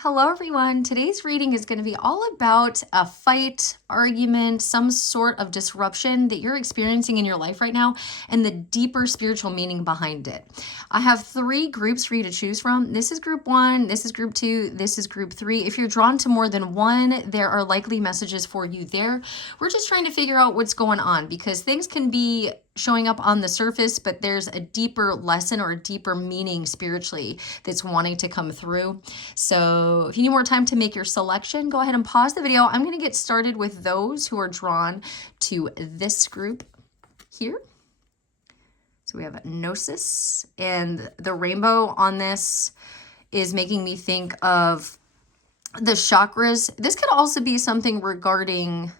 Hello, everyone. Today's reading is going to be all about a fight, argument, some sort of disruption that you're experiencing in your life right now, and the deeper spiritual meaning behind it. I have 3 groups for you to choose from. This is group 1, this is group 2, this is group 3. If you're drawn to more than one, there are likely messages for you there. We're just trying to figure out what's going on because things can be showing up on the surface, but there's a deeper lesson or a deeper meaning spiritually that's wanting to come through. So if you need more time to make your selection, go ahead and pause the video. I'm going to get started with those who are drawn to this group here. So we have Gnosis, and the rainbow on this is making me think of the chakras. This could also be something regarding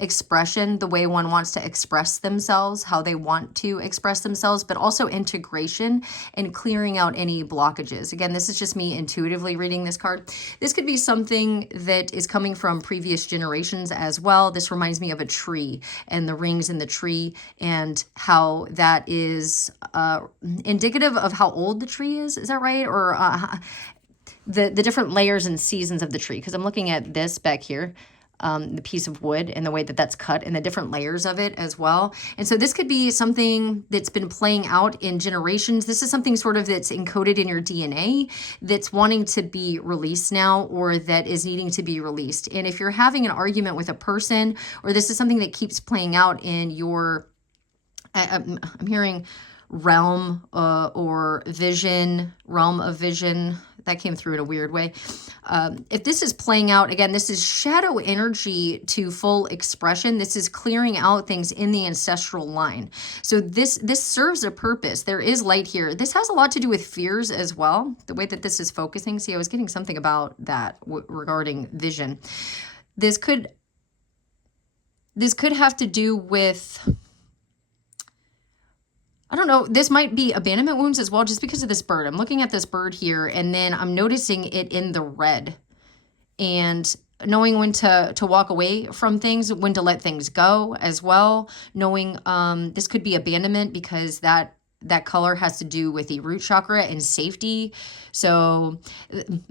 expression, the way one wants to express themselves, how they want to express themselves, but also integration and clearing out any blockages. Again, this is just me intuitively reading this card. This could be something that is coming from previous generations as well. This reminds me of a tree and the rings in the tree and how that is indicative of how old the tree is. Is that right? Or the different layers and seasons of the tree. Because I'm looking at this back here. The piece of wood and the way that that's cut and the different layers of it as well. And so this could be something that's been playing out in generations. This is something sort of that's encoded in your DNA that's wanting to be released now, or that is needing to be released. And if you're having an argument with a person, or this is something that keeps playing out in your, I'm hearing realm or vision, realm of vision. That came through in a weird way. If this is playing out, again, this is shadow energy to full expression. This is clearing out things in the ancestral line. So this serves a purpose. There is light here. This has a lot to do with fears as well, the way that this is focusing. See, I was getting something about that regarding vision. This could have to do with, I don't know, this might be abandonment wounds as well, just because of this bird. I'm looking at this bird here, and then I'm noticing it in the red. And knowing when to walk away from things, when to let things go as well. Knowing this could be abandonment because that color has to do with the root chakra and safety. So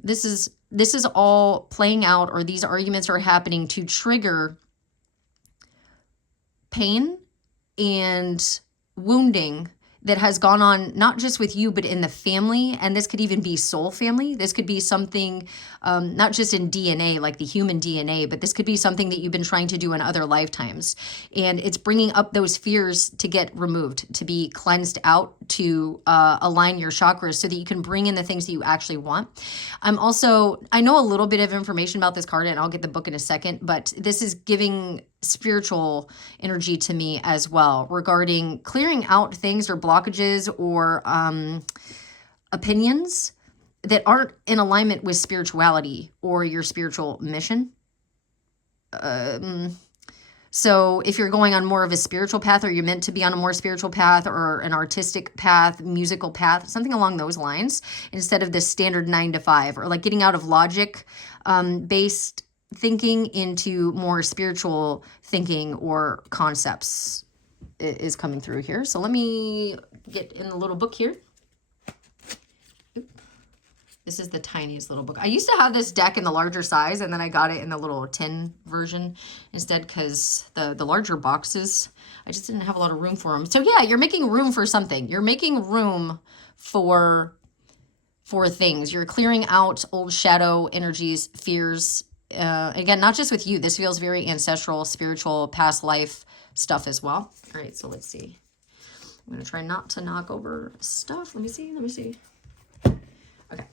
this is all playing out, or these arguments are happening to trigger pain and wounding that has gone on, not just with you, but in the family. And this could even be soul family. This could be something, not just in DNA, like the human DNA, but this could be something that you've been trying to do in other lifetimes. And it's bringing up those fears to get removed, to be cleansed out, to align your chakras so that you can bring in the things that you actually want. I know a little bit of information about this card, and I'll get the book in a second, but this is giving spiritual energy to me as well, regarding clearing out things or blockages or opinions that aren't in alignment with spirituality or your spiritual mission. So if you're going on more of a spiritual path, or you're meant to be on a more spiritual path or an artistic path, musical path, something along those lines, instead of this standard 9 to 5, or like getting out of logic based thinking into more spiritual thinking or concepts is coming through here. So let me get in the little book here. This is the tiniest little book. I used to have this deck in the larger size, and then I got it in the little tin version instead, because the larger boxes, I just didn't have a lot of room for them. So yeah, you're making room for something. You're making room for things. You're clearing out old shadow energies, fears. Again, not just with you. This feels very ancestral, spiritual, past life stuff as well. All right, so let's see. I'm going to try not to knock over stuff. Let me see. Okay.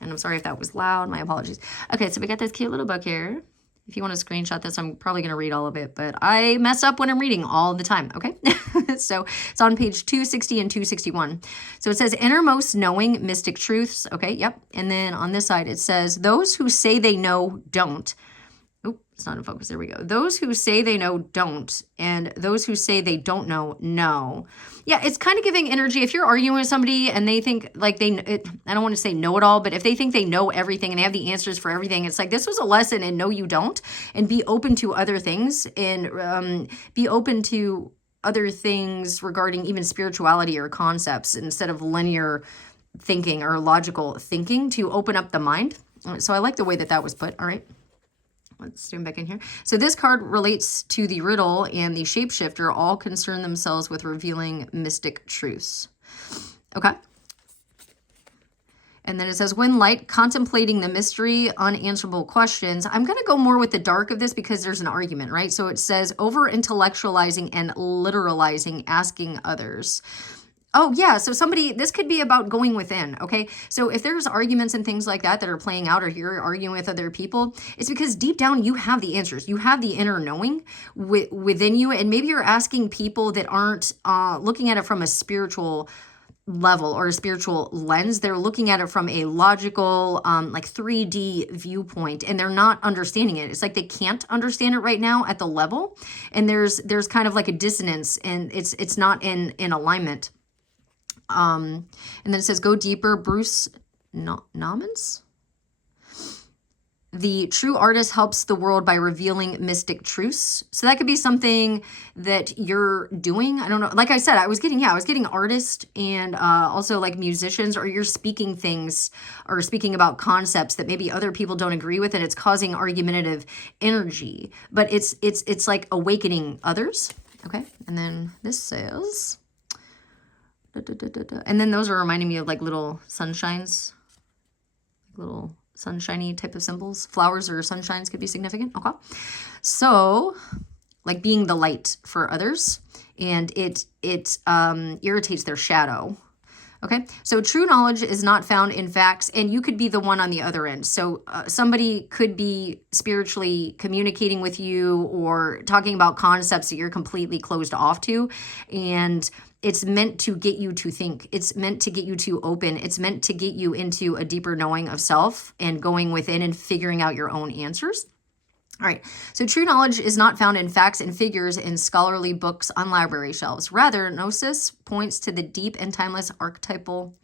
And I'm sorry if that was loud. My apologies. Okay, so we got this cute little book here. If you want to screenshot this, I'm probably going to read all of it, but I mess up when I'm reading all the time, okay? So it's on page 260 and 261. So it says, innermost knowing mystic truths. Okay, yep. And then on this side, it says, those who say they know don't. Oop, it's not in focus. There we go. Those who say they know don't, and those who say they don't know. Yeah, it's kind of giving energy. If you're arguing with somebody and they think like I don't want to say know it all, but if they think they know everything and they have the answers for everything, it's like, this was a lesson, and no, you don't. And be open to other things, and be open to other things regarding even spirituality or concepts, instead of linear thinking or logical thinking, to open up the mind. So I like the way that that was put. All right. Let's stand back in here. So this card relates to the riddle and the shapeshifter, all concern themselves with revealing mystic truths. Okay. And then it says, when light, contemplating the mystery, unanswerable questions. I'm going to go more with the dark of this because there's an argument, right? So it says over-intellectualizing and literalizing, asking others. Oh, yeah. So this could be about going within. Okay. So if there's arguments and things like that that are playing out, or you're arguing with other people, it's because deep down you have the answers. You have the inner knowing within you. And maybe you're asking people that aren't looking at it from a spiritual level or a spiritual lens. They're looking at it from a logical, like 3D viewpoint, and they're not understanding it. It's like they can't understand it right now at the level. And there's kind of like a dissonance, and it's not in alignment. And then it says, go deeper, Bruce Nauman's. The true artist helps the world by revealing mystic truths. So that could be something that you're doing. I don't know. Like I said, I was getting artists and also like musicians, or you're speaking things or speaking about concepts that maybe other people don't agree with, and it's causing argumentative energy. But it's like awakening others. Okay. And then this says... And then those are reminding me of like little sunshines, little sunshiny type of symbols. Flowers or sunshines could be significant. Okay. So like being the light for others, and it irritates their shadow. Okay. So true knowledge is not found in facts, and you could be the one on the other end. So somebody could be spiritually communicating with you or talking about concepts that you're completely closed off to. And it's meant to get you to think. It's meant to get you to open. It's meant to get you into a deeper knowing of self and going within and figuring out your own answers. All right. So true knowledge is not found in facts and figures in scholarly books on library shelves. Rather, Gnosis points to the deep and timeless archetypal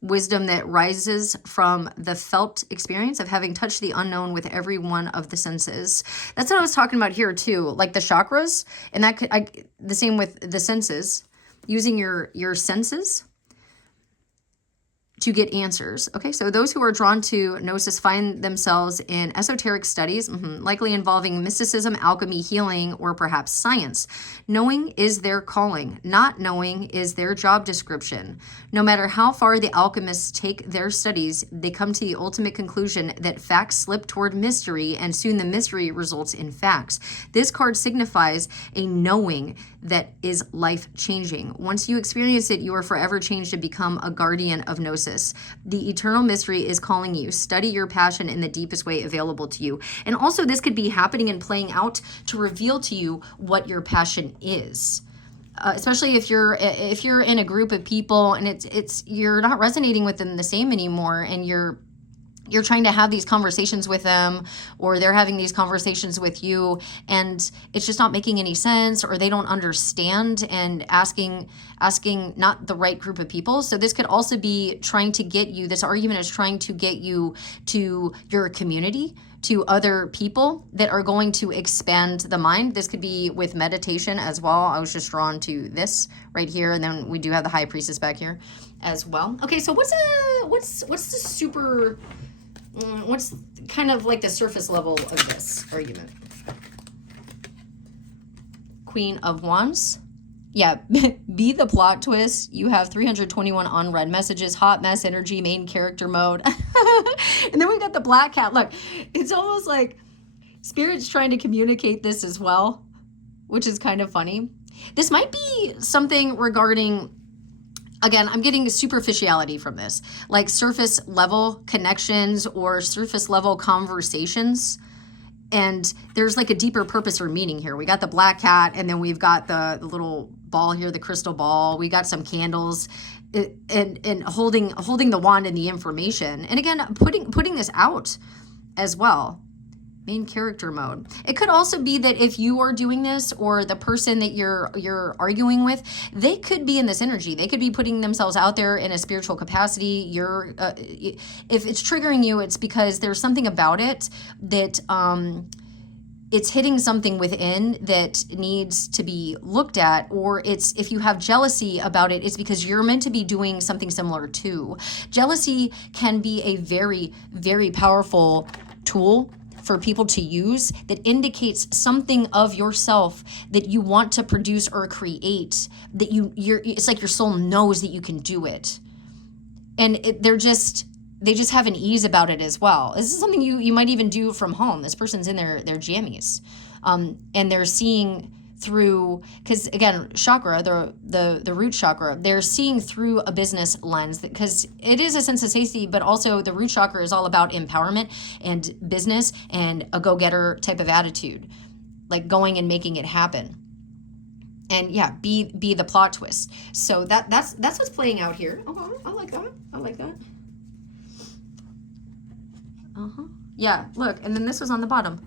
wisdom that rises from the felt experience of having touched the unknown with every one of the senses. That's what I was talking about here too, like the chakras, and that could, the same with the senses. Using your senses to get answers. Okay, so those who are drawn to Gnosis find themselves in esoteric studies, likely involving mysticism, alchemy, healing, or perhaps science. Knowing is their calling. Not knowing is their job description. No matter how far the alchemists take their studies, they come to the ultimate conclusion that facts slip toward mystery, and soon the mystery results in facts. This card signifies a knowing that is life-changing. Once you experience it, you are forever changed to become a guardian of Gnosis. The eternal mystery is calling you. Study your passion in the deepest way available to you. And also this could be happening and playing out to reveal to you what your passion is. Especially if you're in a group of people and you're not resonating with them the same anymore, and you're trying to have these conversations with them, or they're having these conversations with you, and it's just not making any sense, or they don't understand, and asking not the right group of people. So this could also be trying to get you, this argument is trying to get you to your community, to other people that are going to expand the mind. This could be with meditation as well. I was just drawn to this right here, and then we do have the High Priestess back here as well. Okay, so what's the super... what's kind of like the surface level of this argument? Queen of Wands. Yeah, be the plot twist. You have 321 unread messages, hot mess energy, main character mode. And then we got the Black Cat. Look, it's almost like Spirit's trying to communicate this as well, which is kind of funny. This might be something regarding... Again, I'm getting superficiality from this, like surface level connections or surface level conversations. And there's like a deeper purpose or meaning here. We got the Black Cat, and then we've got the little ball here, the crystal ball. We got some candles and holding the wand and the information. And again, putting this out as well. Main character mode. It could also be that if you are doing this, or the person that you're arguing with, they could be in this energy. They could be putting themselves out there in a spiritual capacity. If it's triggering you, it's because there's something about it that it's hitting something within that needs to be looked at, or it's, if you have jealousy about it, it's because you're meant to be doing something similar too. Jealousy can be a very, very powerful tool for people to use that indicates something of yourself that you want to produce or create, that it's like your soul knows that you can do it. And they just have an ease about it as well. This is something you might even do from home. This person's in their jammies, and they're seeing through, because again, chakra, the root chakra, they're seeing through a business lens, because it is a sense of safety, but also the root chakra is all about empowerment and business and a go-getter type of attitude, like going and making it happen. And yeah, be the plot twist. So that's what's playing out here. Oh, I like that. I like that. Yeah, look, and then this was on the bottom.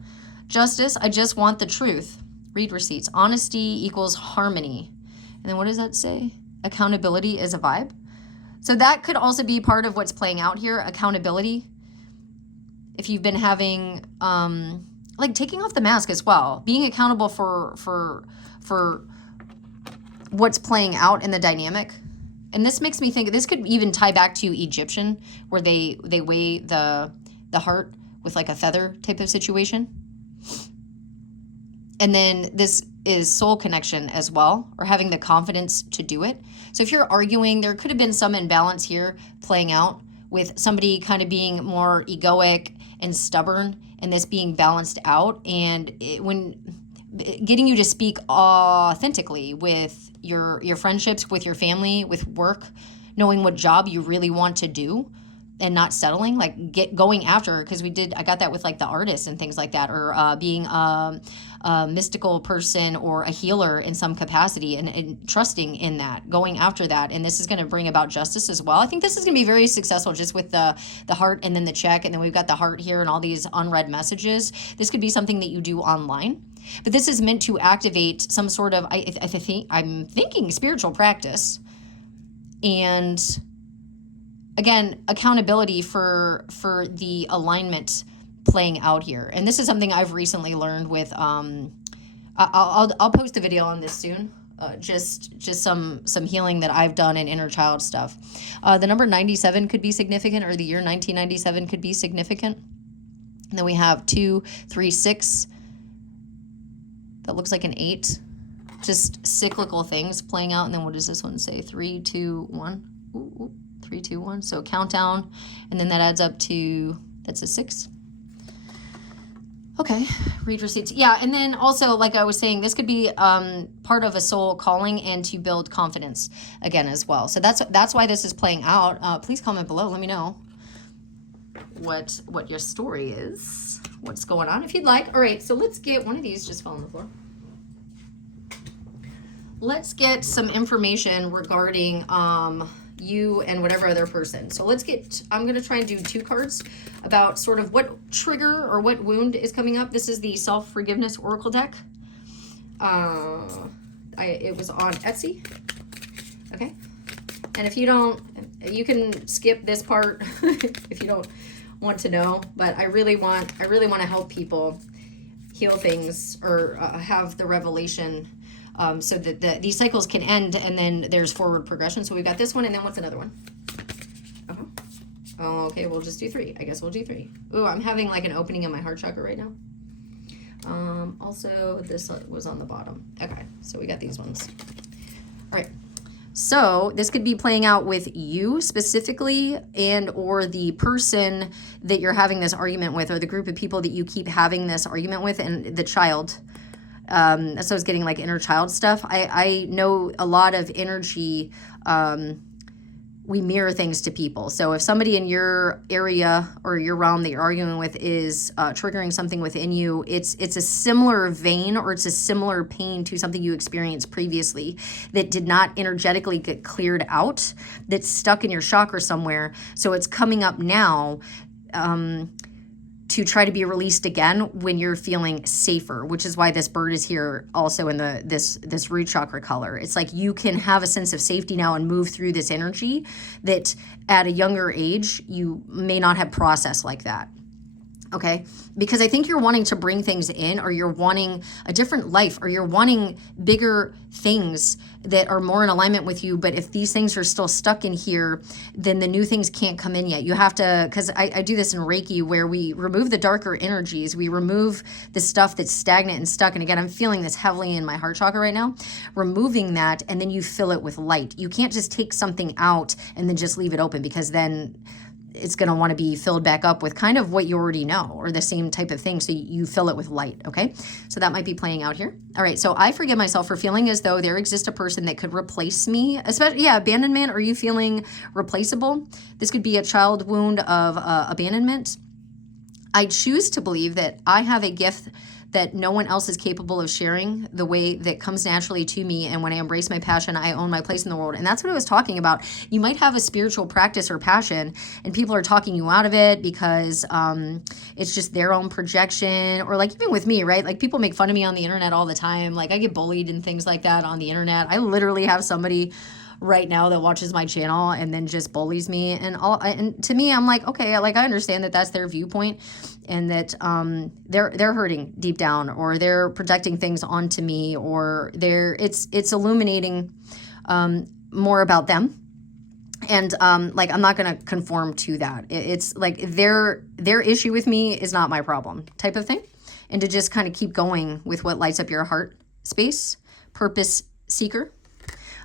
Justice, I just want the truth. Read receipts. Honesty equals harmony. And then what does that say? Accountability is a vibe. So that could also be part of what's playing out here, accountability. If you've been having, like taking off the mask as well, being accountable for what's playing out in the dynamic. And this makes me think, this could even tie back to Egyptian, where they weigh the heart with like a feather type of situation. And then this is soul connection as well, or having the confidence to do it. So if you're arguing, there could have been some imbalance here playing out with somebody kind of being more egoic and stubborn, and this being balanced out. And when getting you to speak authentically with your friendships, with your family, with work, knowing what job you really want to do, and not settling, like going after, because I got that with like the artists and things like that, or being a mystical person or a healer in some capacity, and trusting in that, going after that. And this is going to bring about justice as well. I think this is going to be very successful just with the heart and then the check, and then we've got the heart here and all these unread messages. This could be something that you do online, but this is meant to activate some sort of, I'm thinking spiritual practice, and again, accountability for the alignment playing out here. And this is something I've recently learned with, I'll post a video on this soon. Just some healing that I've done in inner child stuff. The number 97 could be significant, or the year 1997 could be significant. And then we have 2, 3, 6. That looks like an 8. Just cyclical things playing out. And then what does this one say? 3, 2, 1. Ooh. 3, 2, 1. So countdown, and then that adds up to, that's a 6. Okay, read receipts. Yeah, and then also, like I was saying, this could be part of a soul calling and to build confidence again as well. So that's why this is playing out. Please comment below. Let me know what your story is, what's going on if you'd like. All right, so let's get one of these. Just fell on the floor. Let's get some information regarding you and whatever other person. So I'm going to try and do 2 cards about sort of what trigger or what wound is coming up. This is the Self-Forgiveness Oracle deck. It was on Etsy. Okay. And if you don't, you can skip this part if you don't want to know, but I really want to help people heal things, or have the revelation, so that these cycles can end, and then there's forward progression. So we've got this one, and then what's another one? Oh, okay, we'll just do 3. I guess we'll do 3. Ooh, I'm having like an opening in my heart chakra right now. Also, this was on the bottom. Okay, so we got these ones. All right. So this could be playing out with you specifically, and or the person that you're having this argument with, or the group of people that you keep having this argument with, and the child. So I was getting like inner child stuff. I know a lot of energy, we mirror things to people. So if somebody in your area or your realm that you're arguing with is triggering something within you, it's a similar vein, or it's a similar pain to something you experienced previously that did not energetically get cleared out, that's stuck in your chakra somewhere. So it's coming up now, to try to be released again when you're feeling safer, which is why this bird is here also in this root chakra color. It's like you can have a sense of safety now and move through this energy that at a younger age you may not have processed like that. Okay, because I think you're wanting to bring things in, or you're wanting a different life, or you're wanting bigger things that are more in alignment with you. But if these things are still stuck in here, then the new things can't come in yet. You have to, because I do this in Reiki, where we remove the darker energies, we remove the stuff that's stagnant and stuck. And again, I'm feeling this heavily in my heart chakra right now, removing that, and then you fill it with light. You can't just take something out and then just leave it open, because then it's going to want to be filled back up with kind of what you already know, or the same type of thing. So you fill it with light. Okay. So that might be playing out here. All right. So I forgive myself for feeling as though there exists a person that could replace me, especially, yeah, abandonment. Are you feeling replaceable? This could be a child wound of abandonment. I choose to believe that I have a gift that no one else is capable of sharing, the way that comes naturally to me. And when I embrace my passion, I own my place in the world. And that's what I was talking about. You might have a spiritual practice or passion, and people are talking you out of it because it's just their own projection. Or like even with me, right? Like people make fun of me on the internet all the time. Like I get bullied and things like that on the internet. I literally have somebody right now that watches my channel and then just bullies me and to me, I'm like, okay, like I understand that that's their viewpoint, and that they're hurting deep down, or they're projecting things onto me, or it's illuminating more about them. And like I'm not going to conform to that. It's like their issue with me is not my problem, type of thing. And to just kind of keep going with what lights up your heart space. Purpose seeker.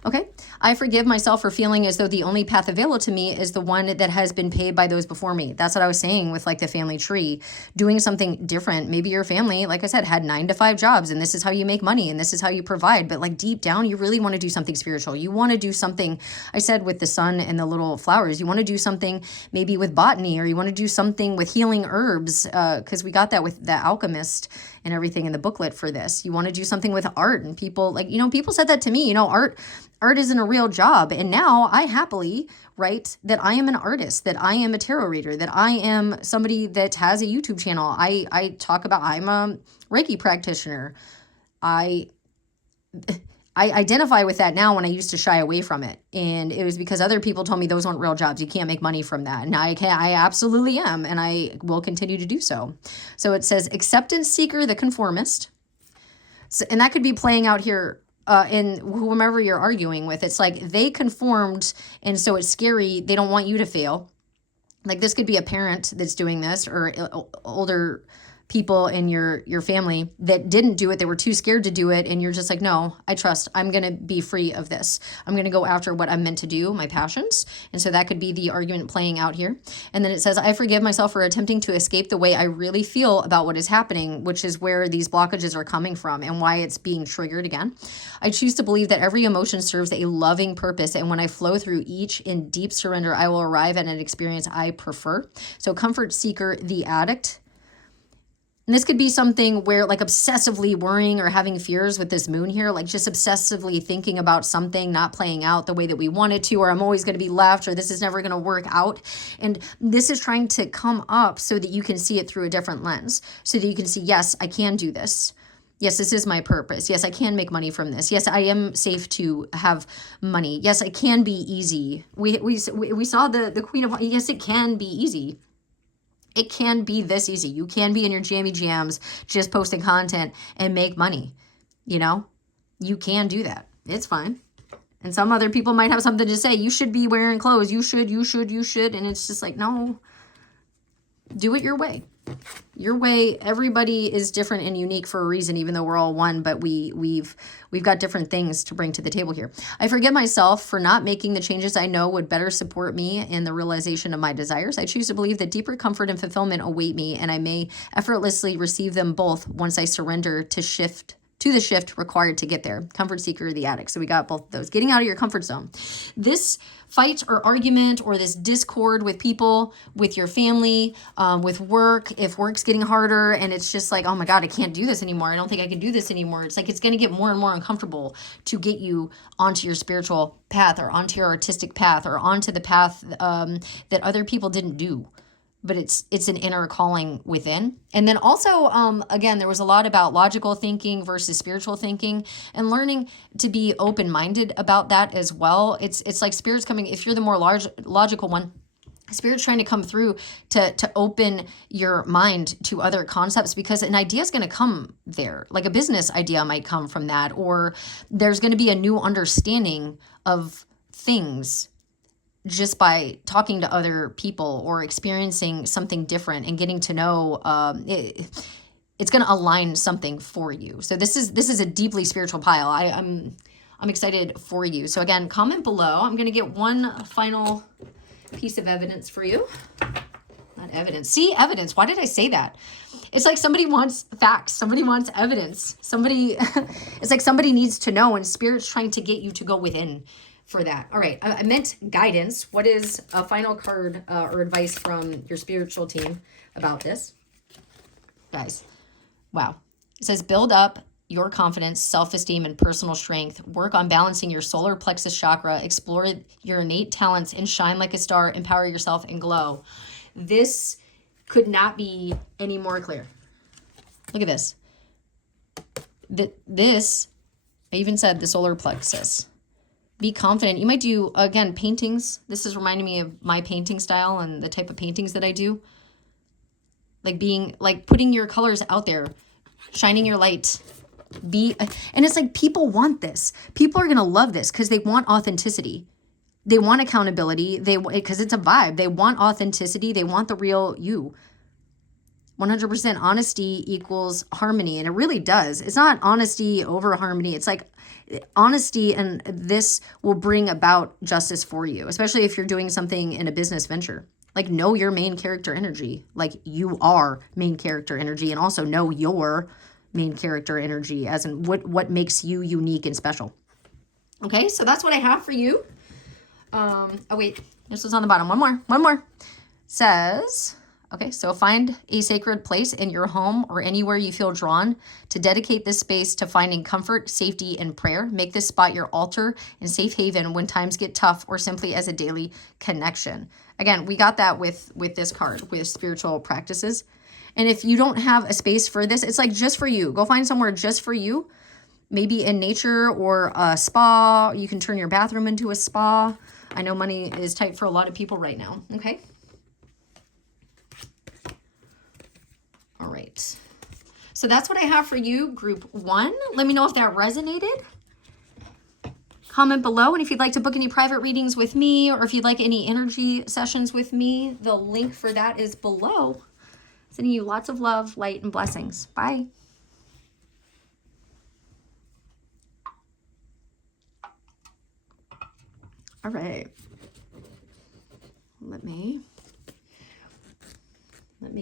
Okay, I forgive myself for feeling as though the only path available to me is the one that has been paved by those before me. That's what I was saying with like the family tree, doing something different. Maybe your family, like I said, had 9-to-5 jobs, and this is how you make money, and this is how you provide. But like deep down, you really want to do something spiritual. You want to do something, I said, with the sun and the little flowers. You want to do something maybe with botany, or you want to do something with healing herbs, because we got that with the alchemist and everything in the booklet for this. You want to do something with art, and people like, people said that to me, art isn't a real job. And now I happily write that I am an artist, that I am a tarot reader, that I am somebody that has a YouTube channel. I talk about, I'm a Reiki practitioner. I identify with that now, when I used to shy away from it. And it was because other people told me those weren't real jobs. You can't make money from that. And I absolutely am. And I will continue to do so. So it says acceptance seeker, the conformist. So, and that could be playing out here in whomever you're arguing with. It's like they conformed, and so it's scary. They don't want you to fail. Like this could be a parent that's doing this, or older people in your family that didn't do it. They were too scared to do it. And you're just like, no, I trust. I'm going to be free of this. I'm going to go after what I'm meant to do, my passions. And so that could be the argument playing out here. And then it says, I forgive myself for attempting to escape the way I really feel about what is happening, which is where these blockages are coming from and why it's being triggered again. I choose to believe that every emotion serves a loving purpose. And when I flow through each in deep surrender, I will arrive at an experience I prefer. So comfort seeker, the addict. And this could be something where like obsessively worrying or having fears with this moon here, like just obsessively thinking about something not playing out the way that we want it to, or I'm always going to be left, or this is never going to work out. And this is trying to come up so that you can see it through a different lens, so that you can see, yes, I can do this. Yes, this is my purpose. Yes, I can make money from this. Yes, I am safe to have money. Yes, it can be easy. We saw the Queen of, yes, it can be easy. It can be this easy. You can be in your jammy jams just posting content and make money. You can do that. It's fine. And some other people might have something to say. You should be wearing clothes. You should. And it's just like, no, do it your way. Your way. Everybody is different and unique for a reason, even though we're all one, but we've got different things to bring to the table here. I forgive myself for not making the changes I know would better support me in the realization of my desires. I choose to believe that deeper comfort and fulfillment await me, and I may effortlessly receive them both once I surrender to the shift required to get there. Comfort seeker, the addict. So we got both of those. Getting out of your comfort zone. This fight or argument or this discord with people, with your family, with work, if work's getting harder and it's just like, oh my God, I can't do this anymore. I don't think I can do this anymore. It's like it's going to get more and more uncomfortable to get you onto your spiritual path, or onto your artistic path, or onto the path that other people didn't do. But it's an inner calling within. And then also, again, there was a lot about logical thinking versus spiritual thinking, and learning to be open-minded about that as well. It's like spirit's coming. If you're the more logical one, Spirit's trying to come through to open your mind to other concepts, because an idea is going to come there. Like a business idea might come from that, or there's going to be a new understanding of things just by talking to other people or experiencing something different and getting to know. It's going to align something for you. So this is a deeply spiritual pile. I'm excited for you. So again, comment below. I'm going to get one final piece of evidence for you. Not evidence. See, evidence. Why did I say that? It's like somebody wants facts. Somebody wants evidence. It's like somebody needs to know, and Spirit's trying to get you to go within for that. All right. I meant guidance. What is a final card or advice from your spiritual team about this? Guys, wow. It says build up your confidence, self-esteem, and personal strength. Work on balancing your solar plexus chakra. Explore your innate talents and shine like a star. Empower yourself and glow. This could not be any more clear. Look at this. This, I even said the solar plexus. Be confident. You might do, again, paintings. This is reminding me of my painting style and the type of paintings that I do. Like putting your colors out there, shining your light. And it's like people want this. People are going to love this because they want authenticity. They want accountability. Because it's a vibe. They want authenticity. They want the real you. 100% honesty equals harmony. And it really does. It's not honesty over harmony. It's like honesty, and this will bring about justice for you, especially if you're doing something in a business venture. Like, know your main character energy. Like, you are main character energy, and also know your main character energy, as in what makes you unique and special. Okay, so that's what I have for you. Oh wait, this was on the bottom. One more. Says, okay, so find a sacred place in your home or anywhere you feel drawn to dedicate this space to finding comfort, safety, and prayer. Make this spot your altar and safe haven when times get tough, or simply as a daily connection. Again, we got that with this card, with spiritual practices. And if you don't have a space for this, it's like just for you. Go find somewhere just for you, maybe in nature or a spa. You can turn your bathroom into a spa. I know money is tight for a lot of people right now, okay? All right. So that's what I have for you, group 1. Let me know if that resonated. Comment below, and if you'd like to book any private readings with me, or if you'd like any energy sessions with me, the link for that is below. Sending you lots of love, light, and blessings. Bye. All right. Let me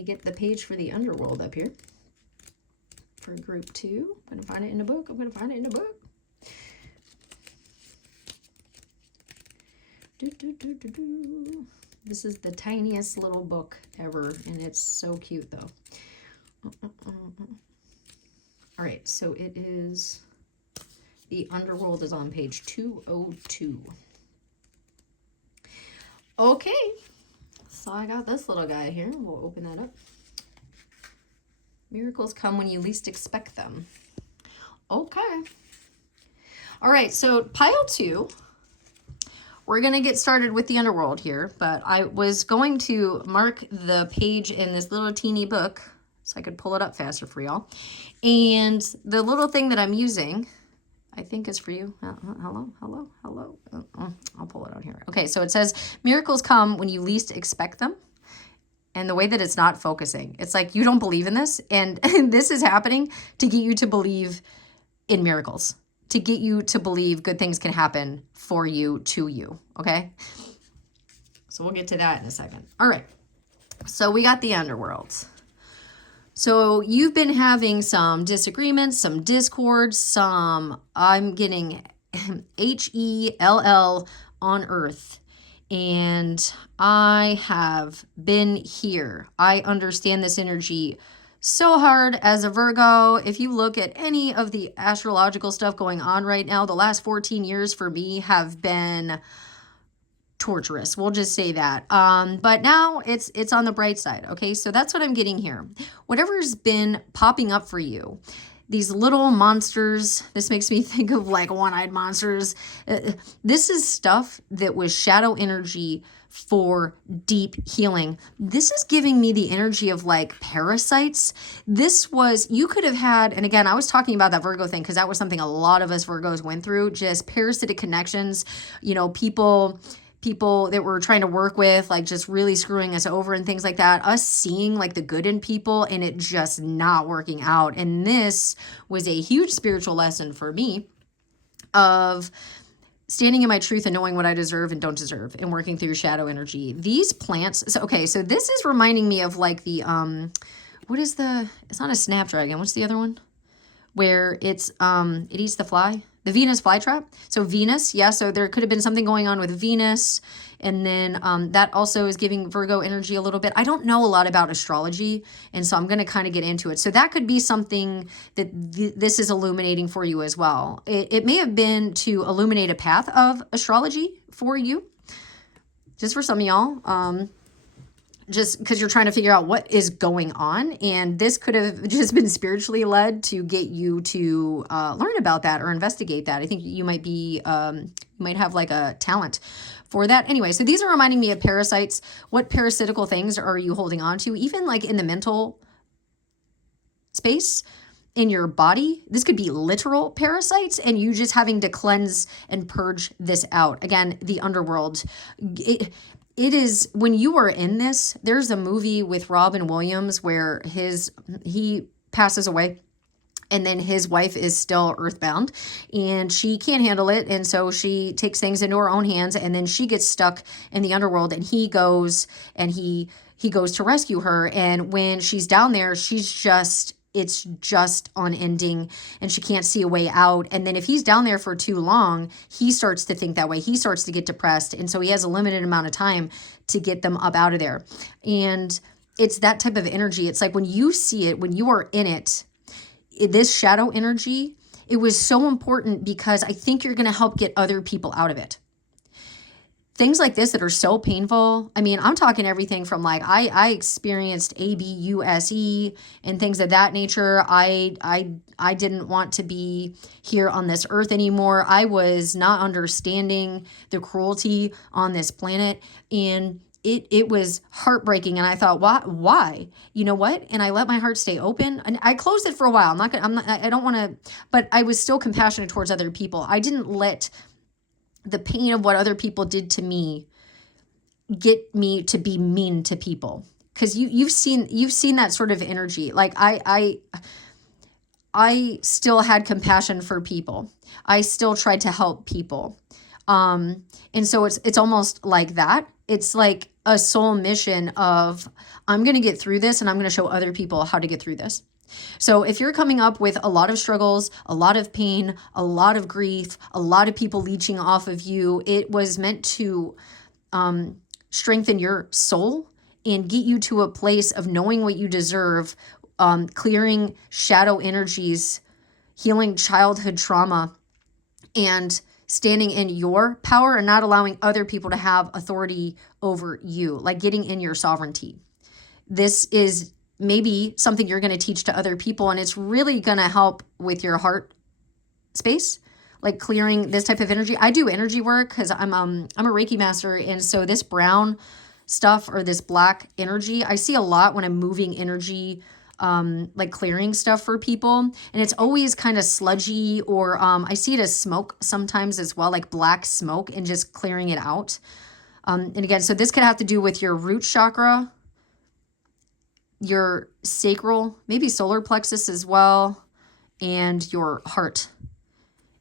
get the page for the underworld up here for group 2. I'm going to find it in the book. This is the tiniest little book ever, and it's so cute, though. All right, so it is, the underworld is on page 202. Okay, so I got this little guy here. We'll open that up. Miracles come when you least expect them. Okay. All right, so pile 2. We're going to get started with the underworld here, but I was going to mark the page in this little teeny book so I could pull it up faster for y'all. And the little thing that I'm using, I think is for you. Hello. I'll pull it out here. Okay, so it says, miracles come when you least expect them. And the way that it's not focusing, it's like you don't believe in this, and this is happening to get you to believe in miracles, to get you to believe good things can happen for you, to you, okay? So we'll get to that in a second. All right, so we got the underworld. So you've been having some disagreements, some discord, I'm getting Hell on earth. And I have been here. I understand this energy so hard as a Virgo. If you look at any of the astrological stuff going on right now, the last 14 years for me have been torturous. We'll just say that. But now it's on the bright side. Okay, so that's what I'm getting here. Whatever's been popping up for you, these little monsters, this makes me think of like one-eyed monsters. This is stuff that was shadow energy for deep healing. This is giving me the energy of like parasites. This was, you could have had, and again, I was talking about that Virgo thing because that was something a lot of us Virgos went through, just parasitic connections, you know, people that we're trying to work with, like just really screwing us over and things like that, us seeing like the good in people and it just not working out. And this was a huge spiritual lesson for me of standing in my truth and knowing what I deserve and don't deserve and working through shadow energy. These plants, so okay, so this is reminding me of like the, it's not a snapdragon, what's the other one? Where it's, it eats the fly? The Venus flytrap. So Venus, yeah, so there could have been something going on with Venus. And then that also is giving Virgo energy a little bit. I don't know a lot about astrology, and so I'm going to kind of get into it. So that could be something that this is illuminating for you as well. It may have been to illuminate a path of astrology for you, just for some of y'all. Just because you're trying to figure out what is going on. And this could have just been spiritually led to get you to learn about that or investigate that. I think you might be, you might have like a talent for that. Anyway, so these are reminding me of parasites. What parasitical things are you holding on to? Even like in the mental space, in your body. This could be literal parasites and you just having to cleanse and purge this out. Again, the underworld. It is, when you are in this, there's a movie with Robin Williams where he passes away and then his wife is still earthbound and she can't handle it. And so she takes things into her own hands and then she gets stuck in the underworld and he goes to rescue her. And when she's down there, it's just unending and she can't see a way out. And then if he's down there for too long, he starts to think that way. He starts to get depressed. And so he has a limited amount of time to get them up out of there. And it's that type of energy. It's like when you see it, when you are in it, this shadow energy, it was so important because I think you're going to help get other people out of it. Things like this that are so painful. I mean, I'm talking everything from like, I experienced ABUSE and things of that nature. I didn't want to be here on this earth anymore. I was not understanding the cruelty on this planet. And it was heartbreaking. And I thought, why? You know what? And I let my heart stay open. And I closed it for a while. I don't want to, but I was still compassionate towards other people. I didn't let the pain of what other people did to me get me to be mean to people. Because you've seen that sort of energy. Like I still had compassion for people. I still tried to help people. And so it's almost like that. It's like a soul mission of, I'm going to get through this and I'm going to show other people how to get through this. So if you're coming up with a lot of struggles, a lot of pain, a lot of grief, a lot of people leeching off of you, it was meant to strengthen your soul and get you to a place of knowing what you deserve, clearing shadow energies, healing childhood trauma, and standing in your power and not allowing other people to have authority over you, like getting in your sovereignty. This is maybe something you're going to teach to other people, and it's really going to help with your heart space, like clearing this type of energy. I do energy work because I'm a Reiki master, and so this brown stuff or this black energy, I see a lot when I'm moving energy, like clearing stuff for people, and it's always kind of sludgy, or I see it as smoke sometimes as well, like black smoke, and just clearing it out. And again, so this could have to do with your root chakra, your sacral, maybe solar plexus as well, and your heart,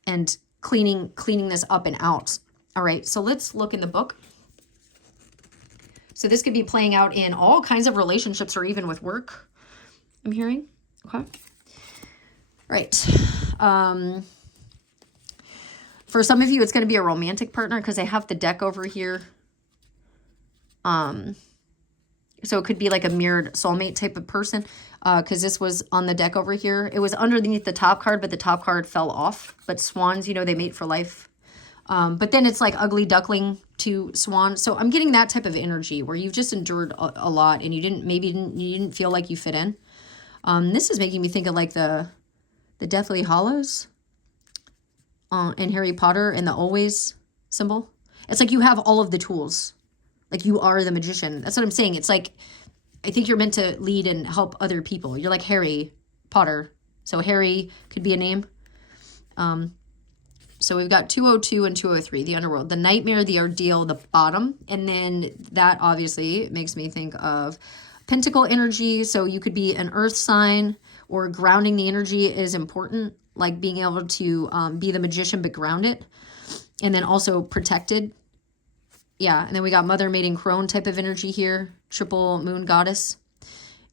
and cleaning this up and out. All right, so let's look in the book. So this could be playing out in all kinds of relationships or even with work, I'm hearing. Okay. Right. For some of you, it's going to be a romantic partner because I have the deck over here. So it could be like a mirrored soulmate type of person, because this was on the deck over here. It was underneath the top card, but the top card fell off. But swans, you know, they mate for life. But then it's like ugly duckling to swan. So I'm getting that type of energy where you've just endured a lot and you didn't feel like you fit in. This is making me think of like the Deathly Hallows in Harry Potter and the always symbol. It's like you have all of the tools Like you are the magician. That's what I'm saying. It's like, I think you're meant to lead and help other people. You're like Harry Potter. So Harry could be a name. So we've got 202 and 203, the underworld, the nightmare, the ordeal, the bottom. And then that obviously makes me think of pentacle energy. So you could be an earth sign, or grounding the energy is important, like being able to be the magician but ground it. And then also protected. Yeah, and then we got mother, maiden, crone type of energy here. Triple moon goddess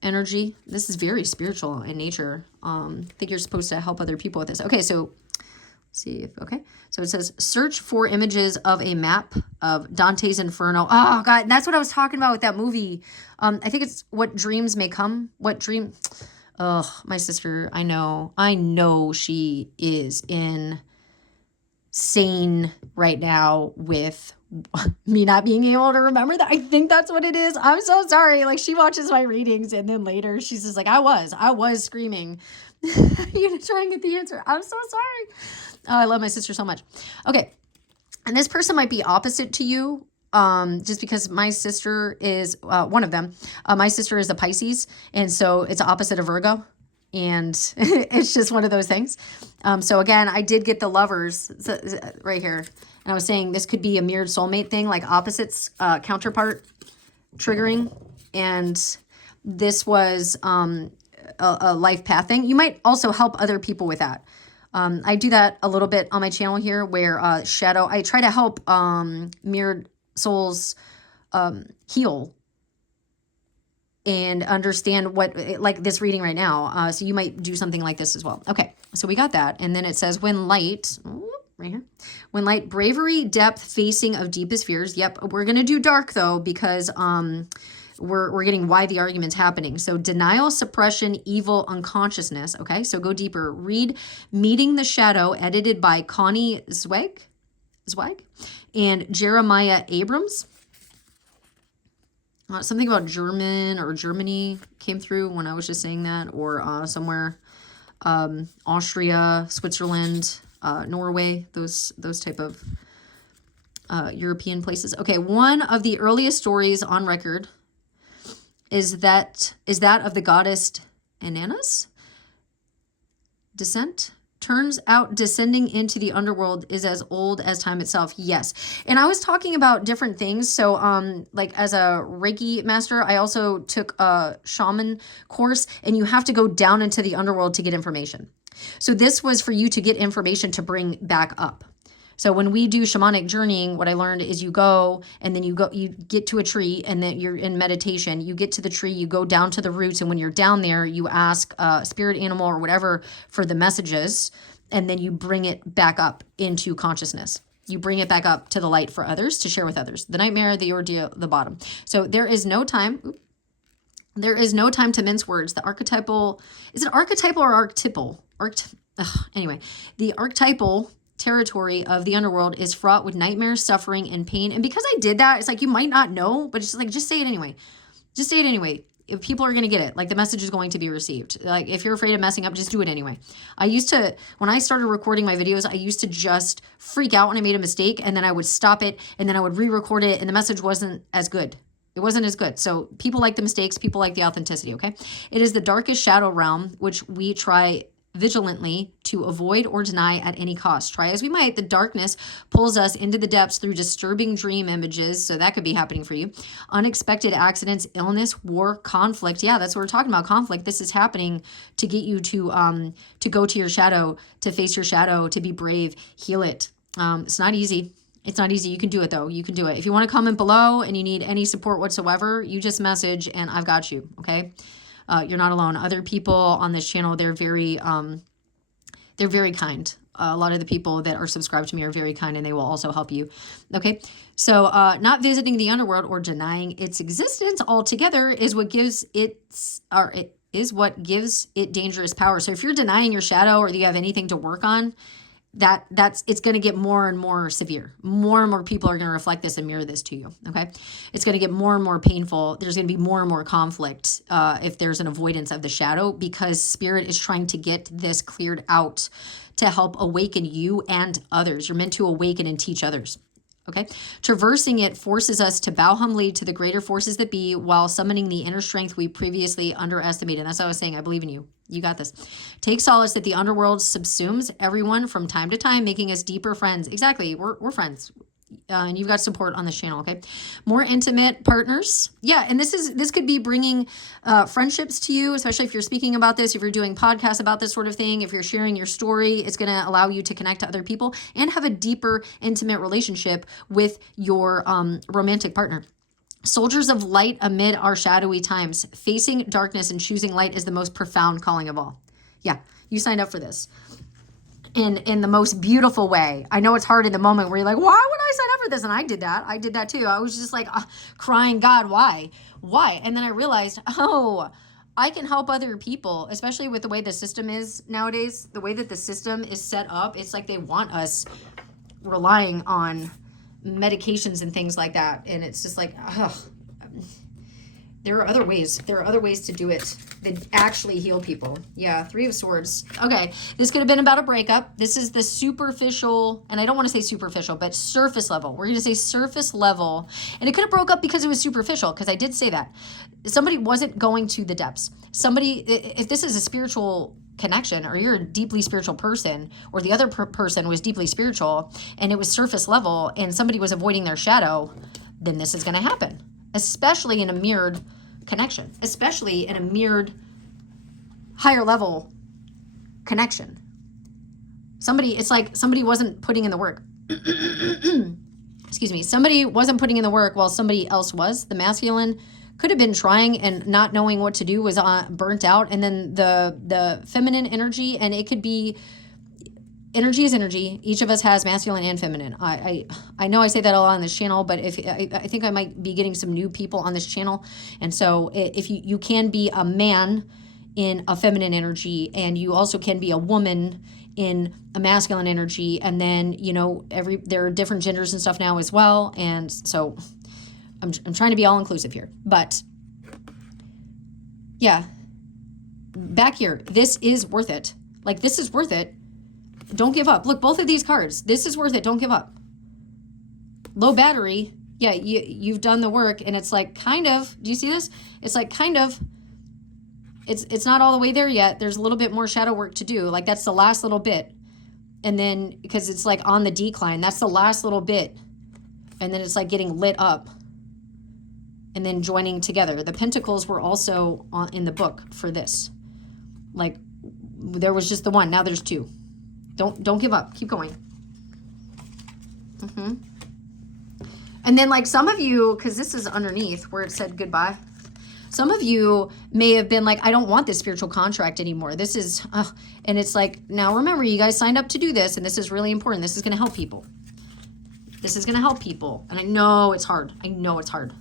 energy. This is very spiritual in nature. I think you're supposed to help other people with this. Okay, so see if, okay. So it says, search for images of a map of Dante's Inferno. Oh, God, that's what I was talking about with that movie. I think it's What Dreams May Come. What Dream... Oh, my sister, I know she is insane right now with me not being able to remember that. I think that's what it is. I'm so sorry. Like, she watches my readings and then later she's just like, I was screaming. You know, trying to get the answer. I'm so sorry. Oh, I love my sister so much. Okay. And this person might be opposite to you. Just because my sister is one of them. My sister is a Pisces, and so it's opposite of Virgo, and it's just one of those things. So again, I did get the lovers right here, and I was saying this could be a mirrored soulmate thing, like opposites, counterpart triggering, and this was a life path thing. You might also help other people with that. I do that a little bit on my channel here, where shadow. I try to help mirrored souls heal and understand what, like this reading right now. So you might do something like this as well. Okay, so we got that. And then it says, when light, right here, when light, bravery, depth, facing of deepest fears. Yep, we're going to do dark though, because we're getting why the argument's happening. So denial, suppression, evil, unconsciousness. Okay, so go deeper. Read Meeting the Shadow, edited by Connie Zweig and Jeremiah Abrams. Something about German or Germany came through when I was just saying that, or somewhere, Austria, Switzerland, Norway, those type of European places. Okay, one of the earliest stories on record is that of the goddess Inanna's descent. Turns out descending into the underworld is as old as time itself. Yes. And I was talking about different things. So like as a Reiki master, I also took a shaman course, and you have to go down into the underworld to get information. So this was for you to get information to bring back up. So when we do shamanic journeying, what I learned is you go, and then you get to a tree, and then you're in meditation. You get to the tree, you go down to the roots, and when you're down there, you ask a spirit animal or whatever for the messages, and then you bring it back up into consciousness. You bring it back up to the light for others to share with others. The nightmare, the ordeal, the bottom. So there is no time. There is no time to mince words. The archetypal, is it archetypal or archetypal? Anyway, the archetypal territory of the underworld is fraught with nightmares, suffering, and pain. And because I did that, it's like, you might not know, but it's like, just say it anyway. Just say it anyway. If people are going to get it, like the message is going to be received. Like if you're afraid of messing up, just do it anyway. When I started recording my videos, I used to just freak out when I made a mistake, and then I would stop it, and then I would re-record it, and the message wasn't as good. It wasn't as good. So people like the mistakes, people like the authenticity, okay? It is the darkest shadow realm, which we try vigilantly to avoid or deny at any cost. Try as we might, the darkness pulls us into the depths through disturbing dream images. So that could be happening for you. Unexpected accidents, illness, war, conflict. Yeah, that's what we're talking about, conflict. This is happening to get you to go to your shadow, to face your shadow, to be brave, heal it. It's not easy. It's not easy. You can do it though. You can do it. If you want to comment below and you need any support whatsoever, you just message and I've got you. Okay. You're not alone. Other people on this channel, they're very kind. A lot of the people that are subscribed to me are very kind, and they will also help you. Okay. So, not visiting the underworld or denying its existence altogether is what gives it dangerous power. So if you're denying your shadow, or you have anything to work on, it's going to get more and more severe. More and more people are going to reflect this and mirror this to you. Okay. It's going to get more and more painful. There's going to be more and more conflict if there's an avoidance of the shadow, because spirit is trying to get this cleared out to help awaken you and others. You're meant to awaken and teach others. Okay. Traversing it forces us to bow humbly to the greater forces that be while summoning the inner strength we previously underestimated. And that's what I was saying. I believe in you. You got this. Take solace that the underworld subsumes everyone from time to time, making us deeper friends. Exactly. We're friends. And you've got support on this channel, okay? More intimate partners. Yeah, and this could be bringing friendships to you, especially if you're speaking about this, if you're doing podcasts about this sort of thing, if you're sharing your story, it's going to allow you to connect to other people and have a deeper, intimate relationship with your romantic partner. Soldiers of light amid our shadowy times. Facing darkness and choosing light is the most profound calling of all. Yeah, you signed up for this. In the most beautiful way. I know it's hard in the moment where you're like, why would I sign up for this? And I did that. I did that too. I was just like crying, God, why? Why? And then I realized, oh, I can help other people, especially with the way the system is nowadays, the way that the system is set up. It's like they want us relying on medications and things like that. And it's just like, ugh. There are other ways. There are other ways to do it that actually heal people. Yeah, 3 of Swords. Okay, this could have been about a breakup. This is the superficial, and I don't want to say superficial, but surface level. We're going to say surface level. And it could have broke up because it was superficial, because I did say that. Somebody wasn't going to the depths. Somebody, if this is a spiritual connection, or you're a deeply spiritual person, or the other person was deeply spiritual, and it was surface level, and somebody was avoiding their shadow, then this is going to happen. Especially in a mirrored connection, especially in a mirrored higher level connection. It's like somebody wasn't putting in the work. Excuse me. Somebody wasn't putting in the work while somebody else was. The masculine could have been trying and not knowing what to do, was burnt out. And then the feminine energy, and it could be, energy is energy. Each of us has masculine and feminine. I know I say that a lot on this channel, but if I think I might be getting some new people on this channel. And so if you can be a man in a feminine energy, and you also can be a woman in a masculine energy. And then, there are different genders and stuff now as well. And so I'm trying to be all inclusive here, but yeah, back here, this is worth it. Like, this is worth it. Don't give up. Look, both of these cards. This is worth it. Don't give up. Low battery. Yeah, you've done the work, and it's like kind of, do you see this? It's like kind of, it's not all the way there yet. There's a little bit more shadow work to do. Like, that's the last little bit. And then, because it's like on the decline, that's the last little bit. And then it's like getting lit up and then joining together. The Pentacles were also in the book for this. Like, there was just the one. Now there's 2. Don't give up. Keep going. And then, like, some of you, because this is underneath where it said goodbye. Some of you may have been like, I don't want this spiritual contract anymore. This is, and it's like, now remember, you guys signed up to do this, and this is really important. This is going to help people. This is going to help people. And I know it's hard. I know it's hard.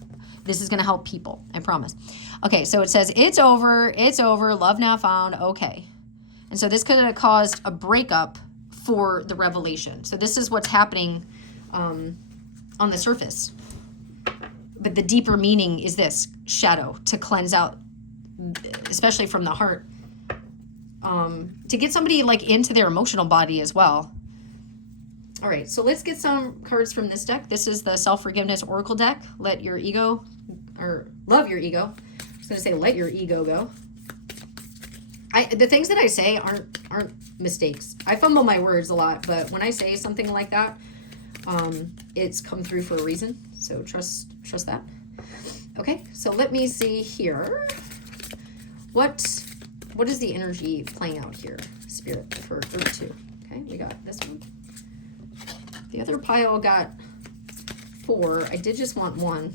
This is going to help people. I promise. Okay, so it says, it's over. It's over. Love now found. Okay. And so this could have caused a breakup for the revelation. So this is what's happening on the surface. But the deeper meaning is this: shadow, to cleanse out, especially from the heart, to get somebody like into their emotional body as well. All right, so let's get some cards from this deck. This is the Self-Forgiveness Oracle deck. Let your ego, or love your ego. I was going to say let your ego go. The things that I say aren't mistakes. I fumble my words a lot, but when I say something like that, it's come through for a reason. So trust that. Okay, so let me see here. What is the energy playing out here, Spirit, for Earth 2? Okay, we got this one. The other pile got 4. I did just want 1.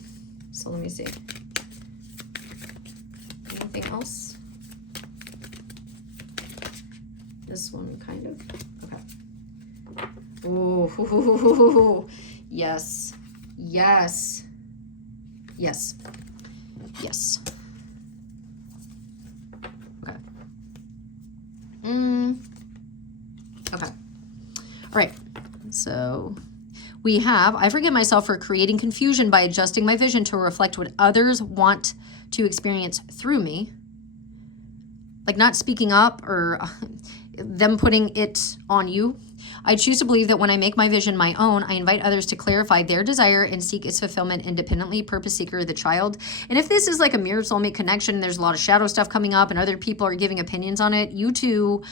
So let me see. Anything else? This one, kind of. Okay. Ooh, yes. Yes. Yes. Yes. Okay. Okay. All right. So we have, I forgive myself for creating confusion by adjusting my vision to reflect what others want to experience through me. Like not speaking up, or them putting it on you. I choose to believe that when I make my vision my own, I invite others to clarify their desire and seek its fulfillment independently. Purpose seeker, the child. And if this is like a mirror soulmate connection, there's a lot of shadow stuff coming up and other people are giving opinions on it, you two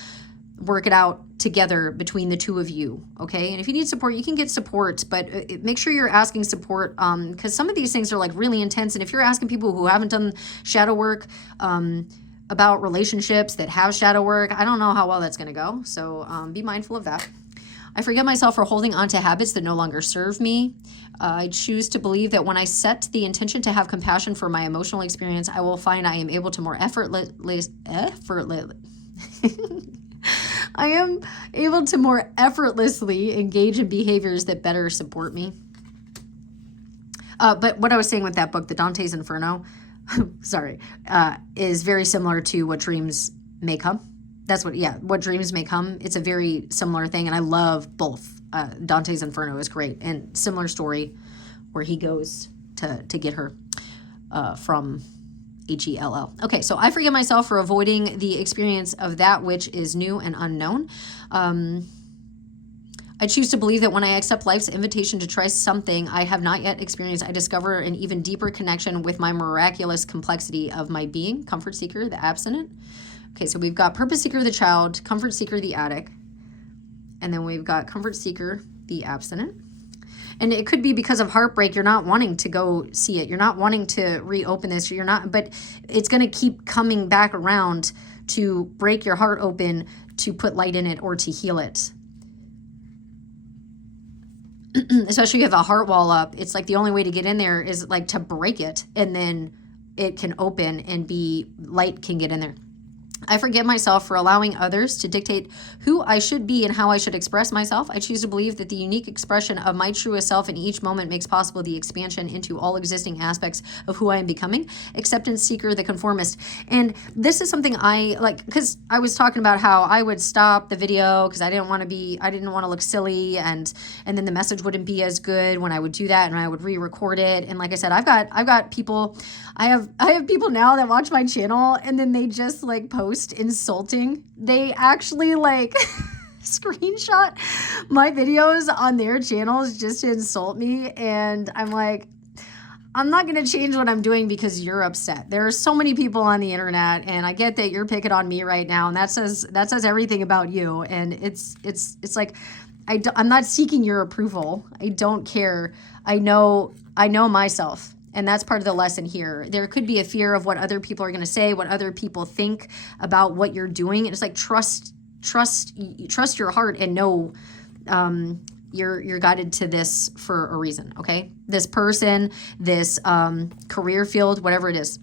work it out together between the two of you, okay? And if you need support, you can get support, but make sure you're asking support, because some of these things are like really intense. And if you're asking people who haven't done shadow work about relationships that have shadow work, I don't know how well that's going to go. So be mindful of that. I forget myself for holding on to habits that no longer serve me. I choose to believe that when I set the intention to have compassion for my emotional experience, I will find I am able to more I am able to more effortlessly engage in behaviors that better support me. But what I was saying with that book, the Dante's Inferno, sorry, is very similar to What Dreams May Come. That's what Dreams May Come. It's a very similar thing, and I love both. Dante's Inferno is great, and similar story where he goes to get her from Hell. Okay, so I forgive myself for avoiding the experience of that which is new and unknown. I choose to believe that when I accept life's invitation to try something I have not yet experienced, I discover an even deeper connection with my miraculous complexity of my being. Comfort seeker, the abstinent. Okay, so we've got purpose seeker, the child, comfort seeker, the addict, and then we've got comfort seeker, the abstinent. And it could be because of heartbreak. You're not wanting to go see it. You're not wanting to reopen this. You're not, but it's going to keep coming back around to break your heart open, to put light in it, or to heal it. Especially if you have a heart wall up. It's like the only way to get in there is like to break it, and then it can open and light can get in there. I forgive myself for allowing others to dictate who I should be and how I should express myself. I choose to believe that the unique expression of my truest self in each moment makes possible the expansion into all existing aspects of who I am becoming. Acceptance seeker, the conformist. And this is something I like, because I was talking about how I would stop the video because I didn't want to look silly, and then the message wouldn't be as good when I would do that, and I would re-record it. And like I said, I've got people, I have people now that watch my channel, and then they just like post insulting. They actually like screenshot my videos on their channels just to insult me, and I'm like, I'm not going to change what I'm doing because you're upset. There are so many people on the internet, and I get that you're picking on me right now, and that says everything about you. And it's like I'm not seeking your approval. I don't care. I know myself. And that's part of the lesson here. There could be a fear of what other people are going to say, what other people think about what you're doing. And it's like trust your heart, and know you're guided to this for a reason. Okay, this person, this career field, whatever it is.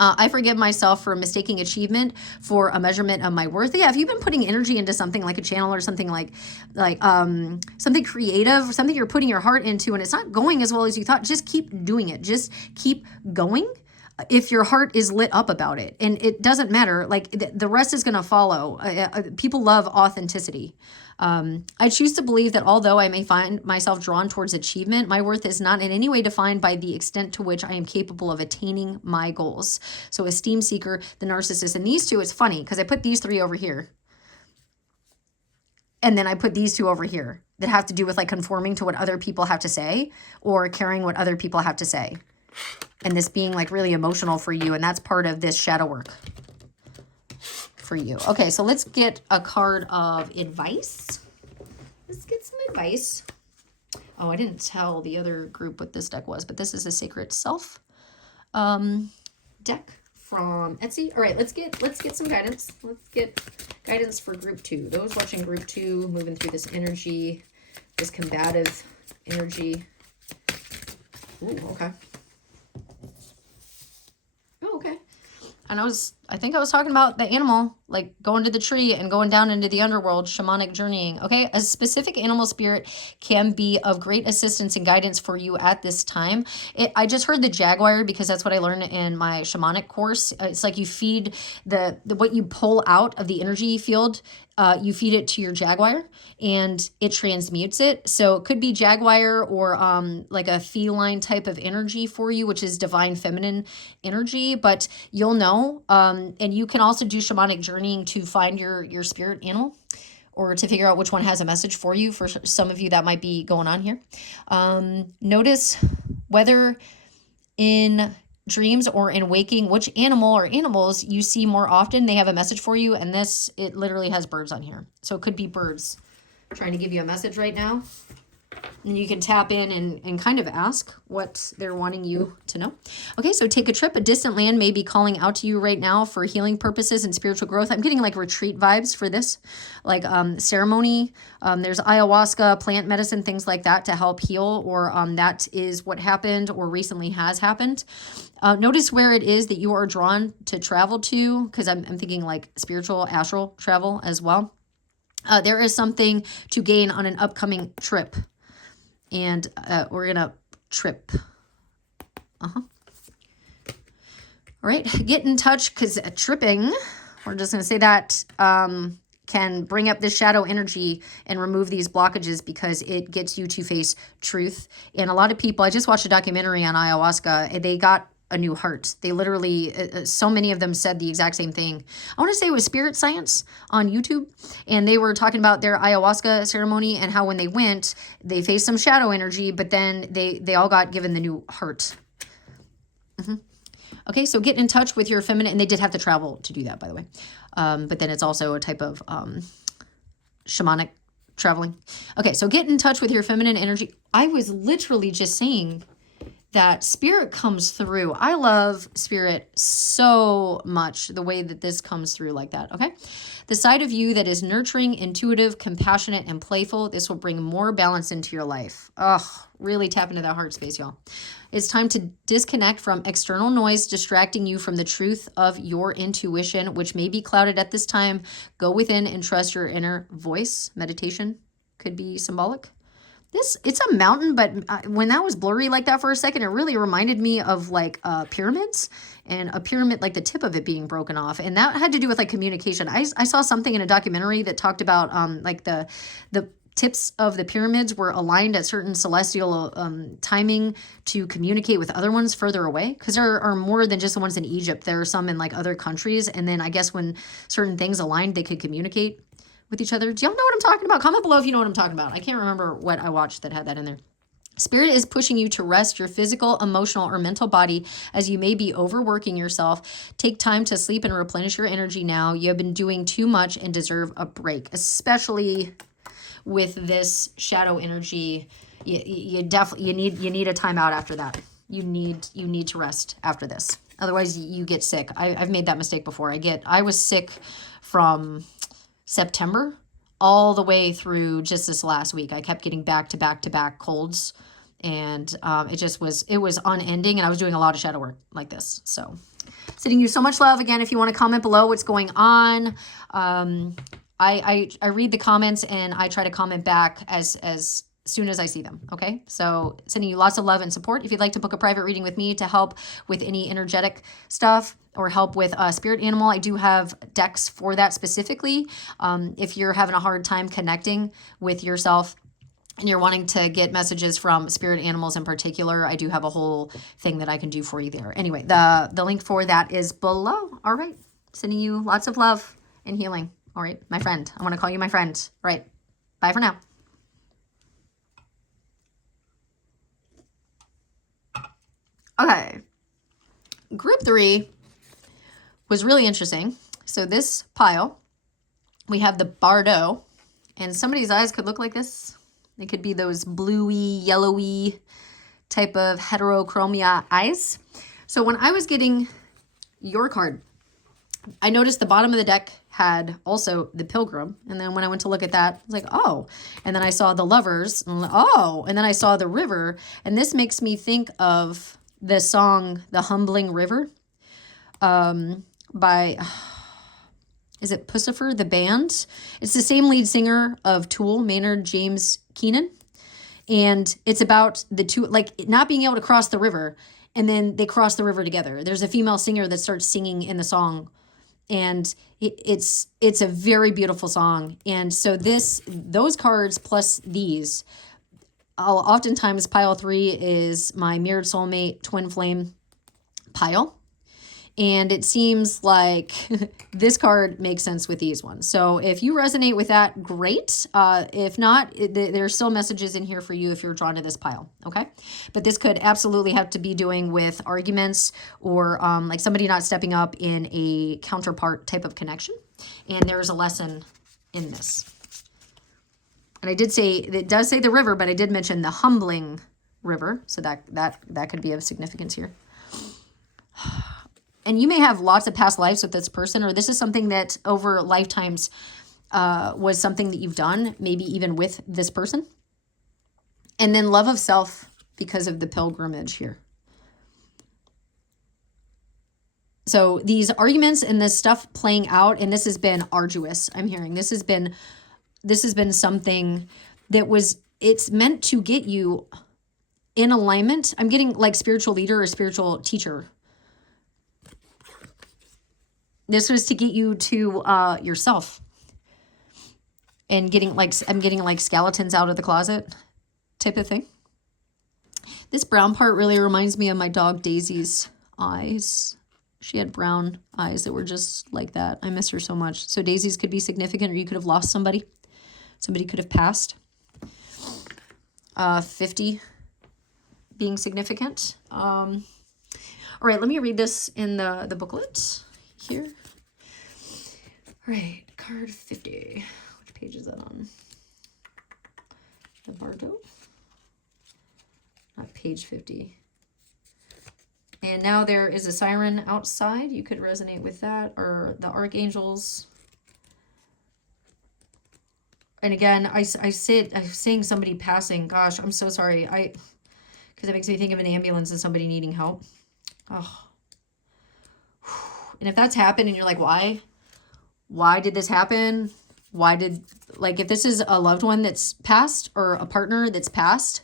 I forgive myself for mistaking achievement for a measurement of my worth. Yeah, if you've been putting energy into something like a channel or something like something creative, something you're putting your heart into, and it's not going as well as you thought, just keep doing it. Just keep going. If your heart is lit up about it, and it doesn't matter, like the rest is going to follow. People love authenticity. I choose to believe that although I may find myself drawn towards achievement, my worth is not in any way defined by the extent to which I am capable of attaining my goals. So esteem seeker, the narcissist, and these two, it's funny because I put these three over here, and then I put these two over here that have to do with like conforming to what other people have to say or caring what other people have to say. And this being like really emotional for you, and that's part of this shadow work for you. Okay, so let's get a card of advice. Let's get some advice. Oh, I didn't tell the other group what this deck was, but this is a Sacred Self deck from Etsy. All right, let's get some guidance. Let's get guidance for group 2. Those watching group 2, moving through this energy, this combative energy. Ooh, okay. Oh, okay. And I think I was talking about the animal, like going to the tree and going down into the underworld, shamanic journeying. Okay, a specific animal spirit can be of great assistance and guidance for you at this time. I just heard the jaguar because that's what I learned in my shamanic course. It's like you feed the what you pull out of the energy field. You feed it to your jaguar and it transmutes it. So it could be jaguar or like a feline type of energy for you, which is divine feminine energy. But you'll know know. And you can also do shamanic journeying to find your spirit animal, or to figure out which one has a message for you. For some of you, that might be going on here. Notice whether in dreams or in waking, which animal or animals you see more often. They have a message for you. And this, it literally has birds on here. So it could be birds trying to give you a message right now. And you can tap in and kind of ask what they're wanting you to know. Okay, so take a trip. A distant land may be calling out to you right now for healing purposes and spiritual growth. I'm getting like retreat vibes for this, like ceremony. There's ayahuasca, plant medicine, things like that to help heal, or that is what happened or recently has happened. Notice where it is that you are drawn to travel to, because I'm thinking like spiritual, astral travel as well. There is something to gain on an upcoming trip. And we're going to trip. All right. Get in touch, because tripping, we're just going to say that, can bring up this shadow energy and remove these blockages, because it gets you to face truth. And a lot of people, I just watched a documentary on ayahuasca, and they got a new heart. They literally, so many of them said the exact same thing. I want to say it was Spirit Science on YouTube, and they were talking about their ayahuasca ceremony and how when they went, they faced some shadow energy, but then they all got given the new heart. Okay, so get in touch with your feminine, and they did have to travel to do that, by the way. But then it's also a type of shamanic traveling. Okay, so get in touch with your feminine energy. I was literally just saying that spirit comes through. I love spirit so much, the way that this comes through like that, okay? The side of you that is nurturing, intuitive, compassionate, and playful, this will bring more balance into your life. Ugh, really tap into that heart space, y'all. It's time to disconnect from external noise distracting you from the truth of your intuition, which may be clouded at this time. Go within and trust your inner voice. Meditation could be symbolic. It's a mountain, but when that was blurry like that for a second, it really reminded me of like pyramids, and a pyramid, like the tip of it being broken off. And that had to do with like communication. I saw something in a documentary that talked about like the tips of the pyramids were aligned at certain celestial timing to communicate with other ones further away. Because there are more than just the ones in Egypt. There are some in like other countries. And then I guess when certain things aligned, they could communicate with each other. Do y'all know what I'm talking about? Comment below if you know what I'm talking about. I can't remember what I watched that had that in there. Spirit is pushing you to rest your physical, emotional, or mental body, as you may be overworking yourself. Take time to sleep and replenish your energy now. You have been doing too much and deserve a break, especially with this shadow energy. You definitely need a timeout after that. You need to rest after this. Otherwise you get sick. I've made that mistake before. I was sick from September all the way through just this last week. I kept getting back to back colds, and it was unending, and I was doing a lot of shadow work like this. So sending you so much love. Again, if you want to comment below what's going on, I read the comments and I try to comment back as soon as I see them. Okay, so sending you lots of love and support. If you'd like to book a private reading with me to help with any energetic stuff or help with a spirit animal, I do have decks for that specifically. If you're having a hard time connecting with yourself and you're wanting to get messages from spirit animals in particular, I do have a whole thing that I can do for you there. Anyway, the link for that is below. All right, sending you lots of love and healing. All right, my friend. I want to call you my friend. All right, bye for now. Okay, group 3 was really interesting. So this pile, we have the Bardo, and somebody's eyes could look like this. They could be those bluey, yellowy type of heterochromia eyes. So when I was getting your card, I noticed the bottom of the deck had also the Pilgrim. And then when I went to look at that, I was like, oh. And then I saw the Lovers. And then I saw the River. And this makes me think of the song, The Humbling River, by, is it Pussifer, the band? It's the same lead singer of Tool, Maynard James Keenan. And it's about the two, like not being able to cross the river. And then they cross the river together. There's a female singer that starts singing in the song. And it's a very beautiful song. And so those cards plus these, oftentimes pile 3 is my mirrored soulmate twin flame pile. And it seems like this card makes sense with these ones. So if you resonate with that, great. If not, there's still messages in here for you if you're drawn to this pile, okay? But this could absolutely have to be doing with arguments or like somebody not stepping up in a counterpart type of connection. And there's a lesson in this. And I did say, it does say the river, but I did mention the humbling river. So that could be of significance here. And you may have lots of past lives with this person, or this is something that over lifetimes was something that you've done, maybe even with this person. And then love of self because of the pilgrimage here. So these arguments and this stuff playing out, and this has been arduous, I'm hearing. This has been something that it's meant to get you in alignment. I'm getting like spiritual leader or spiritual teacher. This was to get you to yourself. And I'm getting like skeletons out of the closet type of thing. This brown part really reminds me of my dog Daisy's eyes. She had brown eyes that were just like that. I miss her so much. So Daisy's could be significant, or you could have lost somebody. Somebody could have passed. 50 being significant. All right, let me read this in the booklet here. All right, card 50. Which page is that on? The Bardo? Not page 50. And now there is a siren outside. You could resonate with that, or the archangels. And again, I'm seeing somebody passing. Gosh, I'm so sorry. Because it makes me think of an ambulance and somebody needing help. Oh. And if that's happened and you're like, why? Why did this happen? If this is a loved one that's passed or a partner that's passed.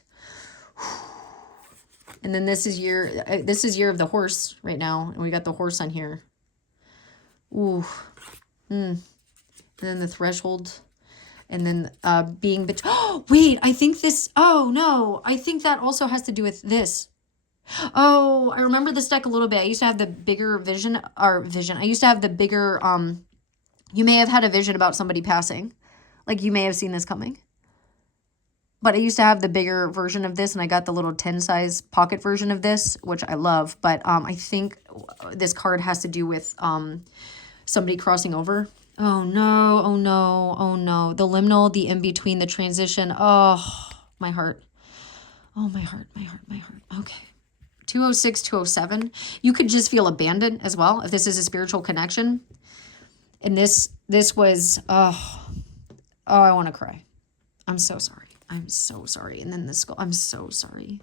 And then this is year of the horse right now. And we got the horse on here. Ooh. And then the threshold. And then being betrayed. Oh, wait, I think this. Oh, no. I think that also has to do with this. Oh, I remember this deck a little bit. I used to have the bigger vision. I used to have the bigger. You may have had a vision about somebody passing. Like you may have seen this coming. But I used to have the bigger version of this, and I got the little 10 size pocket version of this, which I love. But I think this card has to do with somebody crossing over. Oh, no. Oh, no. Oh, no. The liminal, the in-between, the transition. Oh, my heart. Oh, my heart, my heart, my heart. Okay. 206, 207. You could just feel abandoned as well if this is a spiritual connection. And this was, oh, I want to cry. I'm so sorry. I'm so sorry. And then this, I'm so sorry.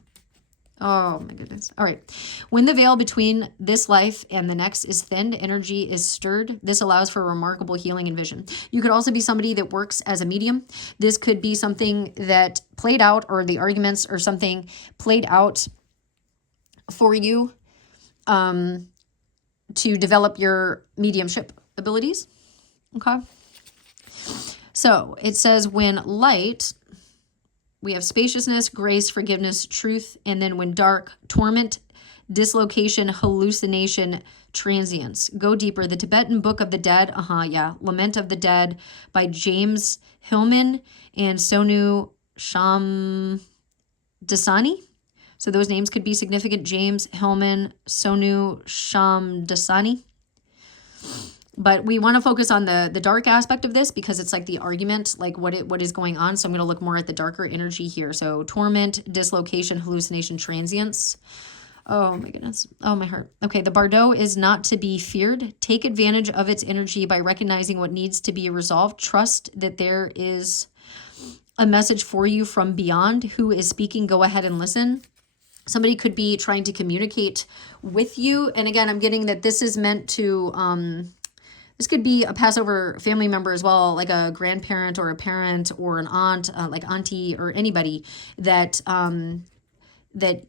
Oh my goodness. All right. When the veil between this life and the next is thinned, energy is stirred. This allows for remarkable healing and vision. You could also be somebody that works as a medium. This could be something that played out, or the arguments or something played out for you to develop your mediumship abilities. Okay. So it says when light, we have spaciousness, grace, forgiveness, truth, and then when dark, torment, dislocation, hallucination, transience. Go deeper. The Tibetan Book of the Dead, Lament of the Dead by James Hillman and Sonu Shamdasani. So those names could be significant. James Hillman, Sonu Shamdasani. But we want to focus on the dark aspect of this because it's like the argument, like what is going on. So I'm going to look more at the darker energy here. So torment, dislocation, hallucination, transience. Oh my goodness. Oh my heart. Okay, the Bardo is not to be feared. Take advantage of its energy by recognizing what needs to be resolved. Trust that there is a message for you from beyond. Who is speaking? Go ahead and listen. Somebody could be trying to communicate with you. And again, I'm getting that this is meant to... This could be a Passover family member as well, like a grandparent or a parent or an aunt, like auntie or anybody that that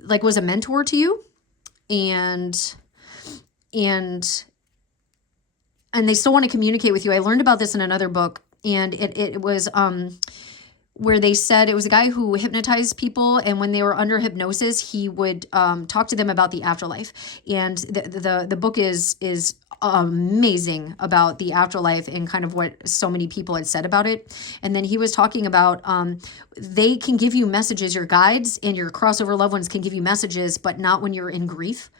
like was a mentor to you, and they still want to communicate with you. I learned about this in another book, and it was where they said it was a guy who hypnotized people, and when they were under hypnosis, he would talk to them about the afterlife. And the book is amazing about the afterlife and kind of what so many people had said about it. And then he was talking about they can give you messages, your guides and your crossover loved ones can give you messages, but not when you're in grief,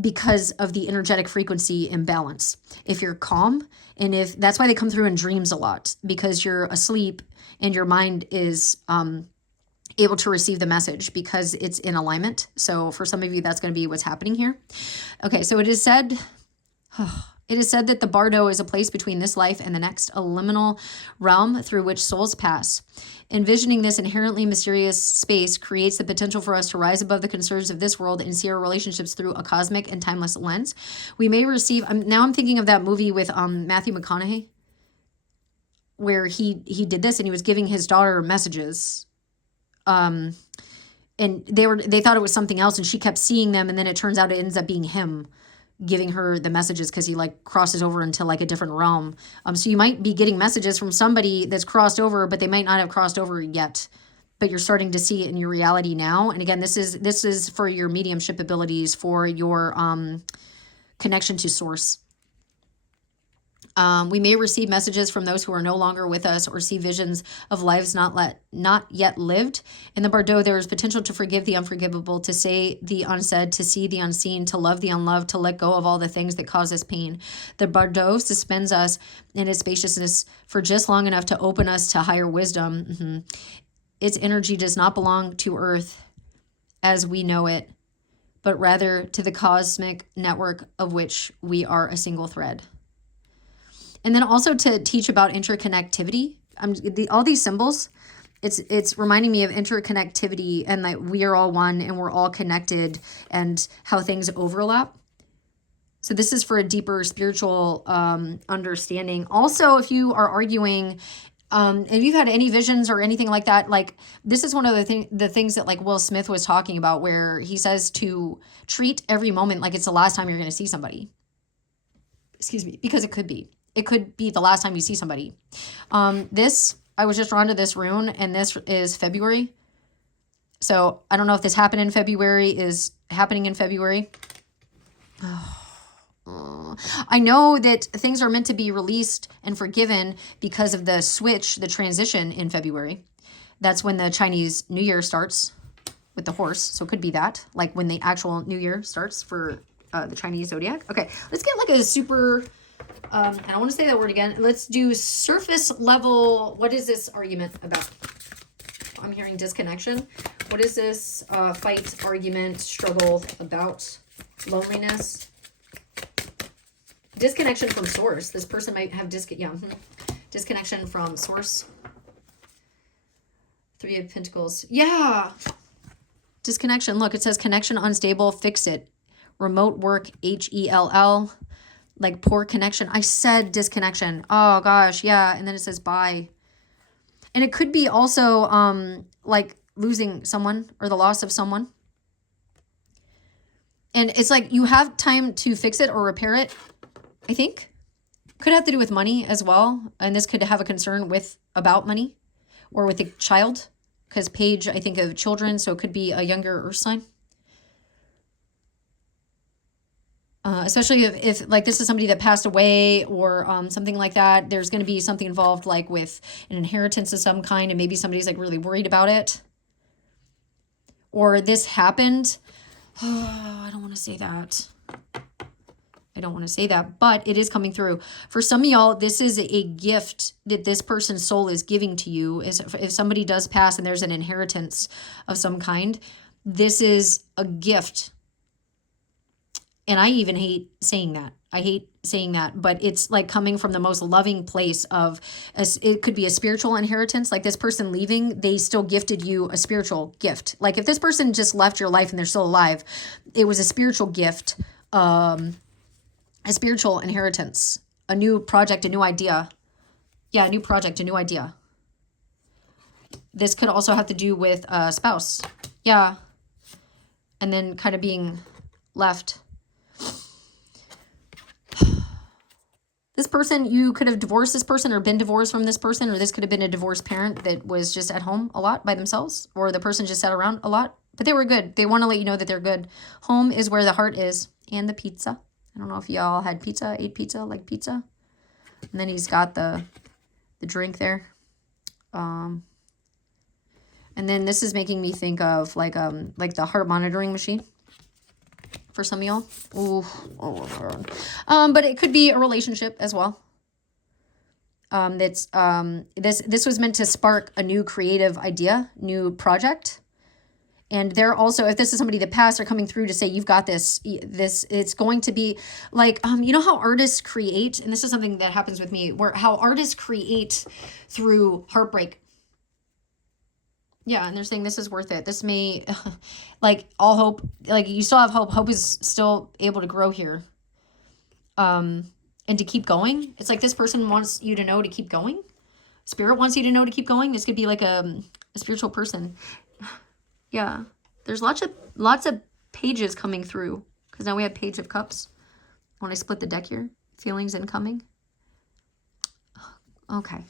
because of the energetic frequency imbalance. If you're calm, and if that's why they come through in dreams a lot, because you're asleep and your mind is able to receive the message because it's in alignment. So for some of you, that's going to be what's happening here. Okay, so it is said that the bardo is a place between this life and the next, a liminal realm through which souls pass. Envisioning this inherently mysterious space creates the potential for us to rise above the concerns of this world and see our relationships through a cosmic and timeless lens. We may receive, now I'm thinking of that movie with Matthew McConaughey, where he did this and he was giving his daughter messages. And they thought it was something else, and she kept seeing them, and then it turns out it ends up being him giving her the messages, because he like crosses over into like a different realm. So you might be getting messages from somebody that's crossed over, but they might not have crossed over yet, but you're starting to see it in your reality now. And again, this is for your mediumship abilities, for your connection to source. We may receive messages from those who are no longer with us, or see visions of lives not yet lived. In the bardo, there is potential to forgive the unforgivable, to say the unsaid, to see the unseen, to love the unloved, to let go of all the things that cause us pain. The bardo suspends us in its spaciousness for just long enough to open us to higher wisdom. Its energy does not belong to Earth as we know it, but rather to the cosmic network of which we are a single thread. And then also to teach about interconnectivity. All these symbols, it's reminding me of interconnectivity, and that we are all one and we're all connected, and how things overlap. So this is for a deeper spiritual understanding. Also, if you are arguing, if you've had any visions or anything like that, like this is one of the things that like Will Smith was talking about, where he says to treat every moment like it's the last time you're going to see somebody. Excuse me, because it could be. It could be the last time you see somebody. I was just drawn to this rune, and this is February. So I don't know if this happened in February, is happening in February. I know that things are meant to be released and forgiven because of the switch, the transition in February. That's when the Chinese New Year starts with the horse. So it could be that, like when the actual New Year starts for the Chinese zodiac. Okay, let's get like a super... I don't want to say that word again. Let's do surface level. What is this argument about? I'm hearing disconnection. What is this fight, argument, struggle about? Loneliness. Disconnection from source. This person might have disconnection from source. Three of Pentacles. Yeah. Disconnection. Look, it says connection unstable. Fix it. Remote work. HELL. Like poor connection. I said disconnection. Oh gosh, yeah. And then it says bye. And it could be also like losing someone or the loss of someone. And it's like you have time to fix it or repair it, I think. Could have to do with money as well. And this could have a concern about money or with a child, because Page, I think of children, so it could be a younger earth sign. Especially if like this is somebody that passed away or something like that, there's going to be something involved like with an inheritance of some kind, and maybe somebody's like really worried about it. Or this happened. Oh, I don't want to say that. I don't want to say that, but it is coming through. For some of y'all, this is a gift that this person's soul is giving to you. If somebody does pass and there's an inheritance of some kind, this is a gift. And I even hate saying that. I hate saying that, but it's like coming from the most loving place of, it could be a spiritual inheritance. Like this person leaving, they still gifted you a spiritual gift. Like if this person just left your life and they're still alive, it was a spiritual gift, a spiritual inheritance, a new project, a new idea. Yeah, a new project, a new idea. This could also have to do with a spouse. Yeah. And then kind of being left. This person, you could have divorced this person or been divorced from this person, or this could have been a divorced parent that was just at home a lot by themselves, or the person just sat around a lot, but they were good. They want to let you know that they're good. Home is where the heart is, and the pizza. I don't know if y'all had pizza, ate pizza, like pizza. And then he's got the drink there. And then this is making me think of like the heart monitoring machine. For some of y'all. Ooh, oh, but it could be a relationship as well. This was meant to spark a new creative idea, new project. And they're also, if this is somebody that passed, are coming through to say, you've got this, it's going to be like, you know how artists create, and this is something that happens with me, where how artists create through heartbreak. Yeah, and they're saying this is worth it. This may, like, all hope, like, you still have hope. Hope is still able to grow here. And to keep going. It's like this person wants you to know to keep going. Spirit wants you to know to keep going. This could be like a spiritual person. Yeah. There's lots of pages coming through. Because now we have Page of Cups. When I split the deck here. Feelings incoming. Okay.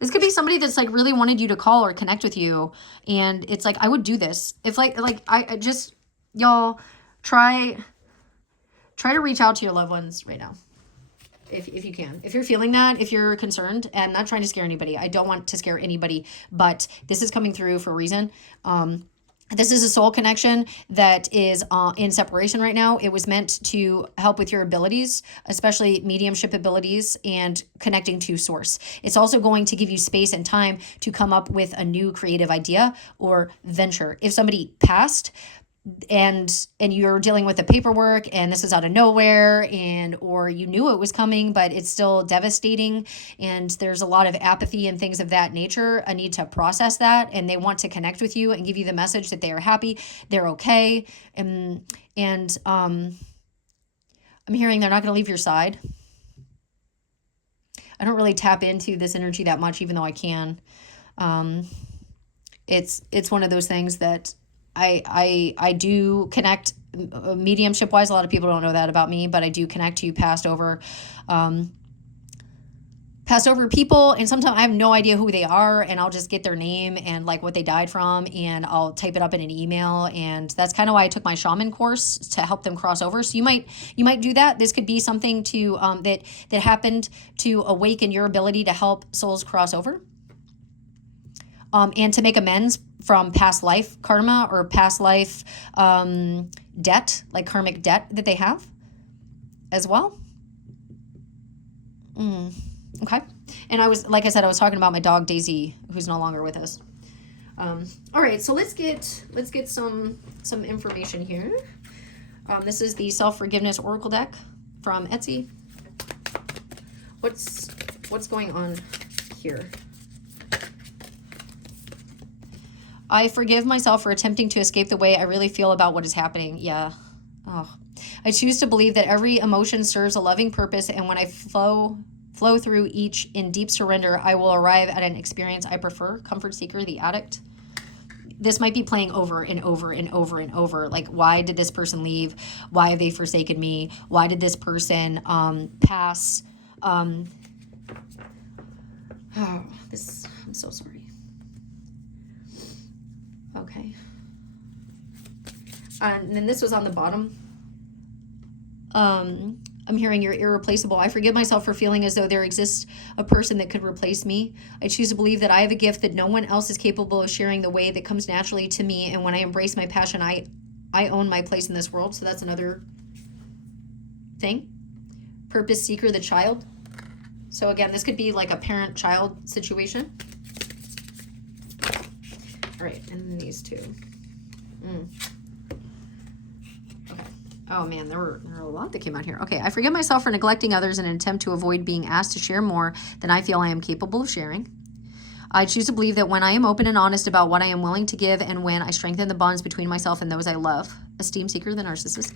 This could be somebody that's like really wanted you to call or connect with you. And it's like, I would do this. If like I just, y'all try to reach out to your loved ones right now. If you can. If you're feeling that, if you're concerned, and I'm not trying to scare anybody. I don't want to scare anybody, but this is coming through for a reason. This is a soul connection that is in separation right now. It was meant to help with your abilities, especially mediumship abilities and connecting to source. It's also going to give you space and time to come up with a new creative idea or venture. If somebody passed and you're dealing with the paperwork and this is out of nowhere, or you knew it was coming, but it's still devastating, and there's a lot of apathy and things of that nature, a need to process that, and they want to connect with you and give you the message that they are happy, they're okay, and I'm hearing they're not going to leave your side. I don't really tap into this energy that much, even though I can. It's one of those things that I do connect mediumship wise. A lot of people don't know that about me, but I do connect to passed over people. And sometimes I have no idea who they are, and I'll just get their name and like what they died from, and I'll type it up in an email. And that's kind of why I took my shaman course, to help them cross over. So you might do that. This could be something to, that happened to awaken your ability to help souls cross over. And to make amends from past life karma or past life debt, like karmic debt that they have as well. Okay. And I was talking about my dog Daisy, who's no longer with us. All right, so let's get some information here. This is the Self-Forgiveness Oracle deck from Etsy. What's going on here? I forgive myself for attempting to escape the way I really feel about what is happening. Yeah. Oh. I choose to believe that every emotion serves a loving purpose, and when I flow through each in deep surrender, I will arrive at an experience I prefer. Comfort seeker, the addict. This might be playing over and over and over and over. Like, why did this person leave? Why have they forsaken me? Why did this person pass? I'm so sorry. Okay. And then this was on the bottom. I'm hearing you're irreplaceable. I forgive myself for feeling as though there exists a person that could replace me. I choose to believe that I have a gift that no one else is capable of sharing the way that comes naturally to me. And when I embrace my passion, I own my place in this world. So that's another thing. Purpose seeker, the child. So again, this could be like a parent-child situation. All right, and then these two. Okay. Oh man, there were a lot that came out here. Okay, I forgive myself for neglecting others in an attempt to avoid being asked to share more than I feel I am capable of sharing. I choose to believe that when I am open and honest about what I am willing to give, and when I strengthen the bonds between myself and those I love. Esteem seeker, the narcissist.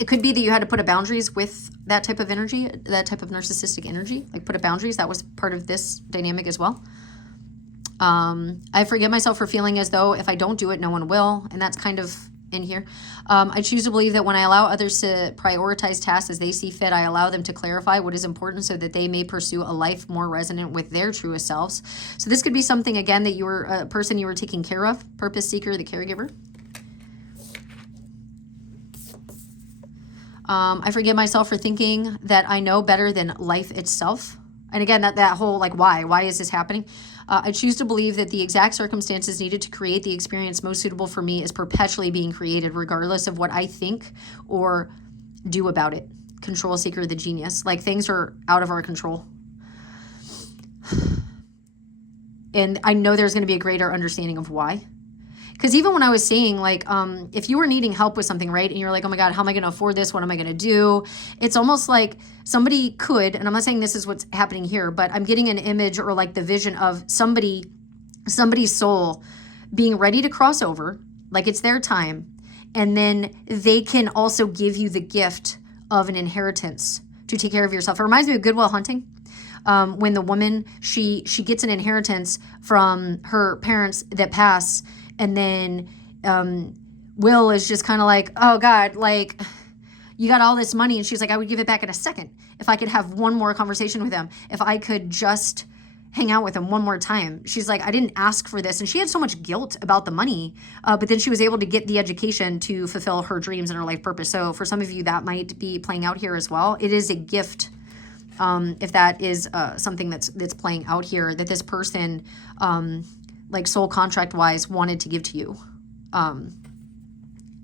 It could be that you had to put a boundaries with that type of energy, that type of narcissistic energy. Like put a boundaries. That was part of this dynamic as well. I forgive myself for feeling as though if I don't do it, no one will. And that's kind of in here. I choose to believe that when I allow others to prioritize tasks as they see fit, I allow them to clarify what is important so that they may pursue a life more resonant with their truest selves. So this could be something, again, that you were a person you were taking care of, purpose seeker, the caregiver. I forgive myself for thinking that I know better than life itself. And again, that whole like, why is this happening? I choose to believe that the exact circumstances needed to create the experience most suitable for me is perpetually being created, regardless of what I think or do about it. Control seeker, the genius. Like, things are out of our control. And I know there's going to be a greater understanding of why. Because even when I was saying, like, if you were needing help with something, right, and you're like, oh my God, how am I going to afford this? What am I going to do? It's almost like somebody could, and I'm not saying this is what's happening here, but I'm getting an image or like the vision of somebody's soul being ready to cross over, like it's their time, and then they can also give you the gift of an inheritance to take care of yourself. It reminds me of Good Will Hunting. When the woman, she gets an inheritance from her parents that pass, and then Will is just kind of like, oh God, like, you got all this money. And she's like, I would give it back in a second if I could have one more conversation with him, if I could just hang out with him one more time. She's like, I didn't ask for this. And she had so much guilt about the money, but then she was able to get the education to fulfill her dreams and her life purpose. So for some of you, that might be playing out here as well. It is a gift. If that is something that's playing out here, that this person, like soul contract wise, wanted to give to you,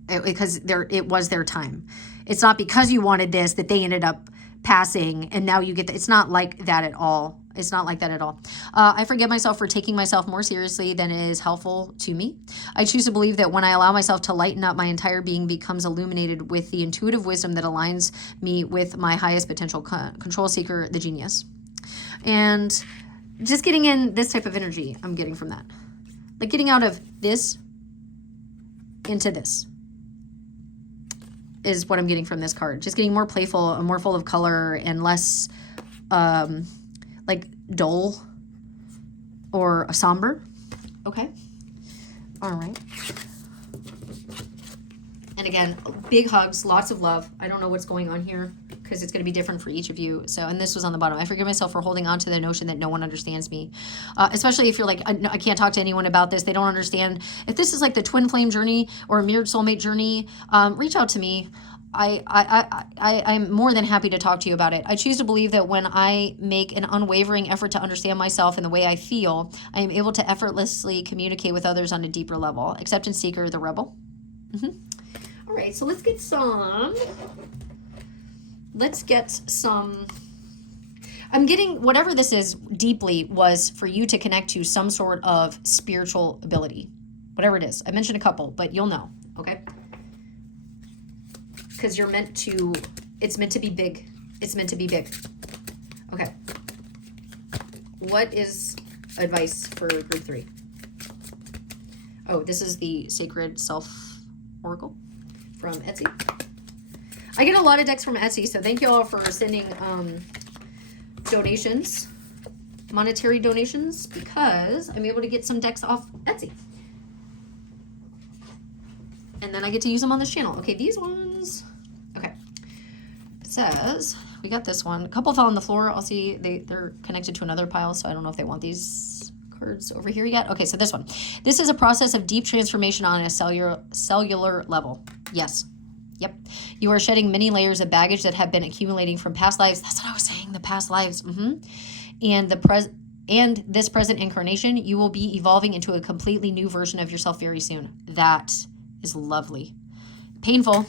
because it was their time. It's not because you wanted this that they ended up passing and now you get it's not like that at all. It's not like that at all. I forgive myself for taking myself more seriously than it is helpful to me. I choose to believe that when I allow myself to lighten up, my entire being becomes illuminated with the intuitive wisdom that aligns me with my highest potential. Control seeker, the genius. And just getting in this type of energy I'm getting from that. Like getting out of this into this is what I'm getting from this card. Just getting more playful and more full of color and less like dull or somber. Okay. All right. And again, big hugs, lots of love. I don't know what's going on here because it's going to be different for each of you. So, and this was on the bottom. I forgive myself for holding on to the notion that no one understands me. Especially if you're like, I can't talk to anyone about this. They don't understand. If this is like the twin flame journey or a mirrored soulmate journey, reach out to me. I'm more than happy to talk to you about it. I choose to believe that when I make an unwavering effort to understand myself and the way I feel, I am able to effortlessly communicate with others on a deeper level. Acceptance seeker, the rebel. All right, so let's get some. I'm getting, whatever this is deeply was for you to connect to some sort of spiritual ability. Whatever it is. I mentioned a couple, but you'll know, okay? Because it's meant to be big. It's meant to be big. Okay. What is advice for group 3? Oh, this is the Sacred Self Oracle from Etsy. I get a lot of decks from Etsy, so thank you all for sending donations, monetary donations, because I'm able to get some decks off Etsy. And then I get to use them on this channel. Okay, these ones. Okay. It says, we got this one. A couple fell on the floor. I'll see. They're connected to another pile, so I don't know if they want these cards over here yet. Okay, so this one. This is a process of deep transformation on a cellular level. Yes. Yep. You are shedding many layers of baggage that have been accumulating from past lives. That's what I was saying, the past lives. And this present incarnation, you will be evolving into a completely new version of yourself very soon. That is lovely. Painful,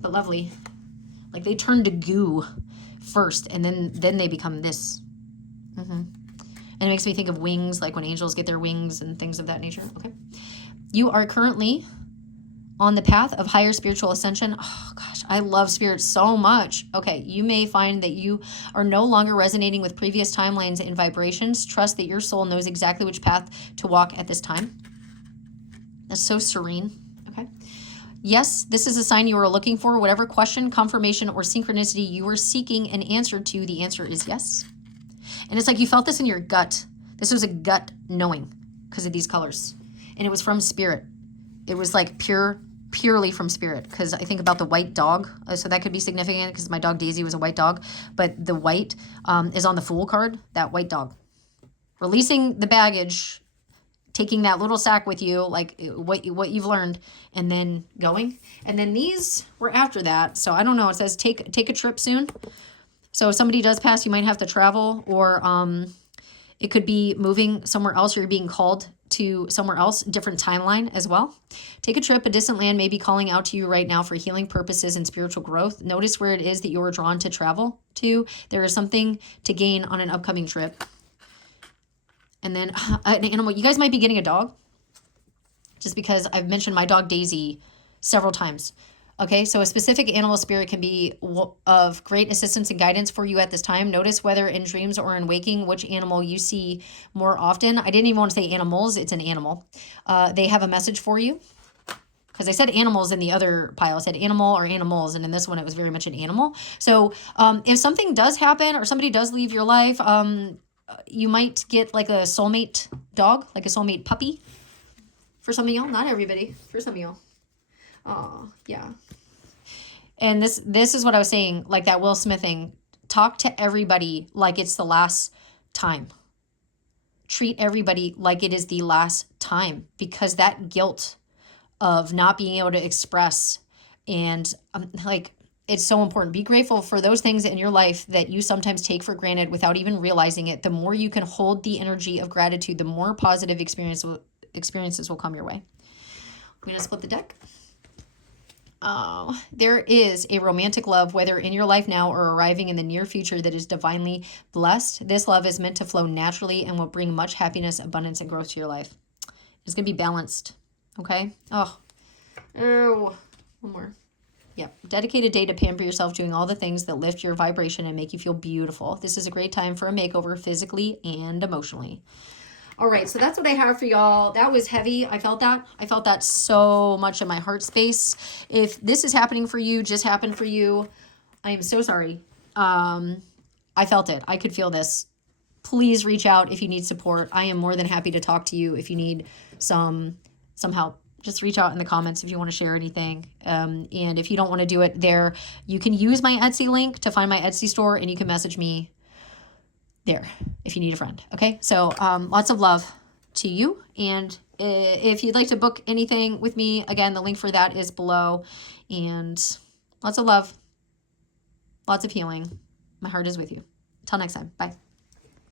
but lovely. Like they turn to goo first, and then they become this. And it makes me think of wings, like when angels get their wings and things of that nature. Okay. You are currently on the path of higher spiritual ascension. Oh gosh, I love spirit so much. Okay, you may find that you are no longer resonating with previous timelines and vibrations. Trust that your soul knows exactly which path to walk at this time. That's so serene. Okay. Yes, this is a sign you are looking for. Whatever question, confirmation, or synchronicity you are seeking an answer to, the answer is yes. And it's like you felt this in your gut. This was a gut knowing because of these colors. And it was from spirit. It was like purely from spirit, because I think about the white dog, so that could be significant because my dog Daisy was a white dog, but the white is on the Fool card, that white dog. Releasing the baggage, taking that little sack with you, like what you've learned, and then going. And then these were after that, so I don't know. It says take a trip soon. So if somebody does pass, you might have to travel, or it could be moving somewhere else, or you're being called to somewhere else, different timeline as well. Take a trip. A distant land may be calling out to you right now for healing purposes and spiritual growth. Notice where it is that you are drawn to travel to. There is something to gain on an upcoming trip. And then an animal. You guys might be getting a dog, just because I've mentioned my dog Daisy several times. Okay, so a specific animal spirit can be of great assistance and guidance for you at this time. Notice whether in dreams or in waking, which animal you see more often. I didn't even want to say animals. It's an animal. They have a message for you. Because I said animals in the other pile. I said animal or animals. And in this one, it was very much an animal. So if something does happen or somebody does leave your life, you might get like a soulmate dog, like a soulmate puppy. For some of y'all. Not everybody. For some of y'all. Oh, yeah. And this is what I was saying, like that Will Smith thing. Talk to everybody like it's the last time. Treat everybody like it is the last time, because that guilt of not being able to express, and like, it's so important. Be grateful for those things in your life that you sometimes take for granted without even realizing it. The more you can hold the energy of gratitude, the more positive experiences will come your way. I'm going to split the deck. There is a romantic love, whether in your life now or arriving in the near future, that is divinely blessed. This love is meant to flow naturally and will bring much happiness, abundance, and growth to your life. It's going to be balanced. Okay? Oh, one more. Yeah. Dedicate a day to pamper yourself, doing all the things that lift your vibration and make you feel beautiful. This is a great time for a makeover, physically and emotionally. All right, so that's what I have for y'all. That was heavy. I felt that. I felt that so much in my heart space. If this is happening for you, just happened for you, I am so sorry. I felt it. I could feel this. Please reach out if you need support. I am more than happy to talk to you if you need some help. Just reach out in the comments if you want to share anything. And if you don't want to do it there, you can use my Etsy link to find my Etsy store, and you can message me there if you need a friend. Okay, so lots of love to you, and if you'd like to book anything with me, again, the link for that is below. And lots of love, lots of healing. My heart is with you. Till next time. Bye.